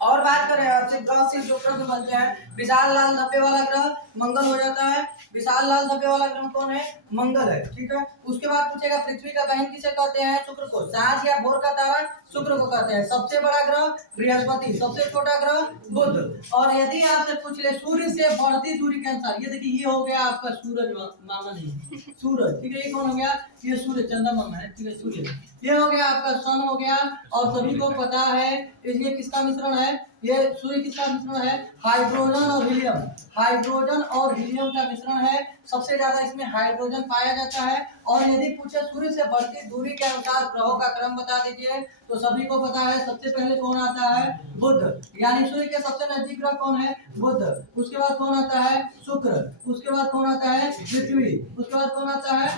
और बात करें हिसाब से ग्रह से जो प्रश्न बनते हैं, विशाल लाल धब्बे वाला ग्रह मंगल हो जाता है। विशाल लाल धब्बे वाला ग्रह कौन है? मंगल है, ठीक है। उसके बाद पूछेगा पृथ्वी का बहन किसे कहते हैं? शुक्र को। सांझ या भोर का तारा शुक्र को कहते हैं। सबसे बड़ा ग्रह बृहस्पति, सबसे छोटा ग्रह बुध। और यदि आपसे पूछ ले सूर्य से बढ़ती दूरी के अनुसार, ये देखिए ये हो गया आपका सूरज मामा नहीं, सूरज, ठीक है। ये कौन हो गया? ये सूर्य, चंद्रमा है, ठीक है, सूर्य। ये हो गया आपका सन हो गया। और सभी को पता है ये किसका मिश्रण है? ये सूर्य किसका मिश्रण है? हाइड्रोजन और हीलियम। हाइड्रोजन और हीलियम का मिश्रण है। सबसे ज्यादा इसमें हाइड्रोजन पाया जाता है। और यदि पूछे सूर्य से बढ़ती दूरी के अनुसार ग्रहों का क्रम बता दीजिए, तो सभी को पता है सबसे पहले कौन आता है? बुध। यानी सूर्य के सबसे नजदीक ग्रह कौन है? बुध। उसके बाद कौन आता है? शुक्र। उसके बाद कौन आता है? पृथ्वी। उसके बाद कौन आता है?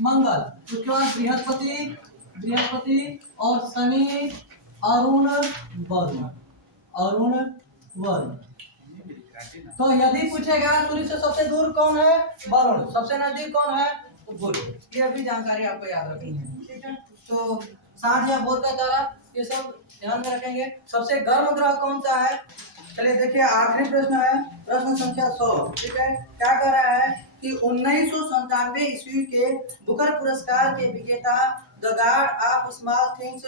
मंगल। उसके बाद बृहस्पति और शनि, अरुण, वरुण। अरुण, वरुण। तो यदि पूछेगा सूर्य से सबसे दूर कौन है? वरुण। सबसे नजदीक कौन है? तो बुध। ये भी जानकारी आपको याद रखनी है, ठीक है। तो सांझ या भोर का तारा, ये सब ध्यान में रखेंगे। सबसे गर्म ग्रह कौन सा है? चलिए देखिए, आखिरी प्रश्न है, प्रश्न संख्या 100, ठीक है। क्या कह रहा है कि 1997 ईस्वी के बुकर पुरस्कार के विजेता the god of small things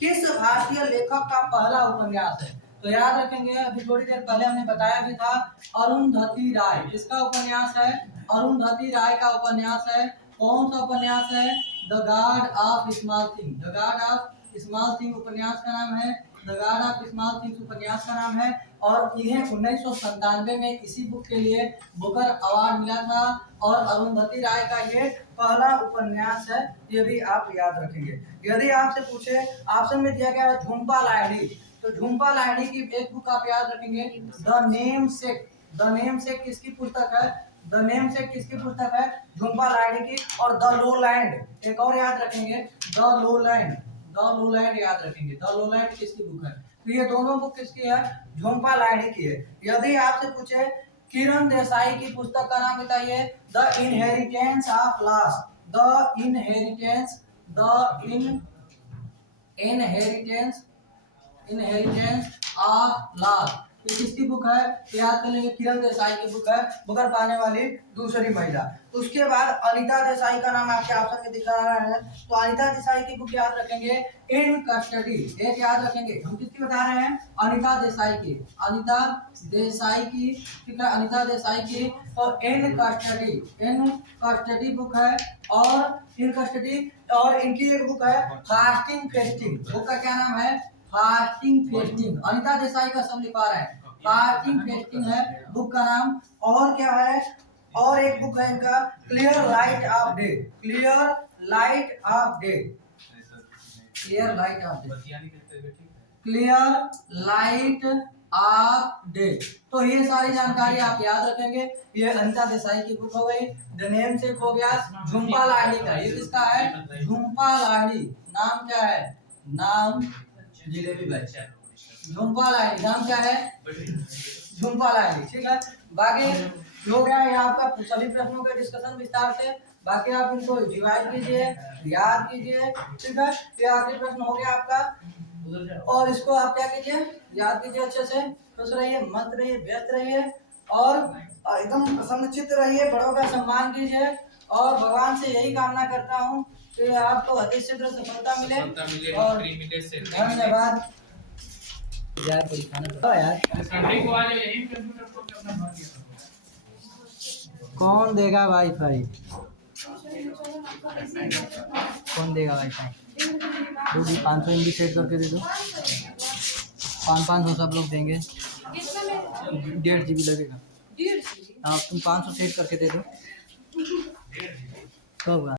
किस भारतीय लेखक का पहला उपन्यास है? तो याद रखेंगे, अभी थोड़ी देर पहले हमने बताया भी था, अरुंधति राय। किसका उपन्यास है? अरुंधति राय का उपन्यास है। कौन सा उपन्यास है? The god of small thing. The god of small thing उपन्यास का नाम है। The god of small things उपन्यास का नाम है। और इन्हें 1997 में इसी बुक के लिए बुकर अवार्ड मिला था। और अरुंधति राय का ये पहला उपन्यास है, ये भी आप याद रखेंगे। यदि आपसे पूछे, ऑप्शन में दिया गया है झुंपा लाहिड़ी, तो झुंपा लाहिड़ी की एक बुक आप याद रखेंगे, the name sec. The name सेक किसकी पुस्तक है? द नेम सेक किसकी पुस्तक है? झुंपा लाहिड़ी की। और द लोलैंड एक और याद रखेंगे, द लोलैंड। द लोलैंड याद रखेंगे, द लोलैंड किसकी बुक है? तो ये दोनों बुक किसकी है? झुंपा लाहिड़ी की है। यदि आपसे पूछे किरण देसाई की पुस्तक का नाम बताइए, the inheritance of loss. The inheritance, the inheritance of loss, ये किसकी बुक है? याद कर लेंगे, किरण देसाई की बुक है, बुकर पाने वाली दूसरी महिला। उसके बाद अनीता देसाई का नाम आपके ऑप्शन में दिख रहा है, तो अनीता देसाई की बुक याद रखेंगे, इन कस्टडी। एक याद रखेंगे, हम किसकी बता रहे हैं? अनीता देसाई की। अनीता देसाई की, ठीक है, अनीता देसाई की। और इन कस्टडी बुक है। और इन कस्टडी, और इनकी एक बुक है फास्टिंग फेस्टिंग। बुक का क्या नाम है? फास्टिंग फेस्टिंग। अनीता देसाई का सब लिखवा रहे हैं, फास्टिंग फेस्टिंग है बुक का नाम। और क्या है? और एक बुक है इनका, clear light of day. Clear light of day. Clear light of day. Clear light of day. तो ये सारी जानकारी आप याद रखेंगे। ये अनीता देसाई की बुक हो गई। द नेम सेक हो गया झुंपा लाहिड़ी का। ये किसका है? झुंपा लाहिड़ी। नाम क्या है? नाम जिलेबी भाई, झुंपा लाहिड़ी। नाम क्या है? झुंपा लाहिड़ी, ठीक है। बाकी हो गया ये आपका सभी प्रश्नों का डिस्कशन विस्तार से। बाकी आप इनको रिवाइज कीजिए, याद कीजिए, ठीक है। ये आखिरी प्रश्न हो गया आपका। और इसको आप क्या कीजिए? याद कीजिए अच्छे से। खुश रहिए, मस्त रहिए, व्यस्त रहिए और एकदम प्रसन्नचित्त रहिए। बड़ों का सम्मान कीजिए। और भगवान से यही कामना करता हूँ कि आपको अति शीघ्र सफलता मिले। और धन्यवाद। कौन देगा वाईफाई? कौन देगा वाईफाई? तू भी 500 MB सेट करके दे दो। 500 सब लोग देंगे। 1.5 GB लगेगा। हाँ, तुम 500 सेट करके दे दो। कब?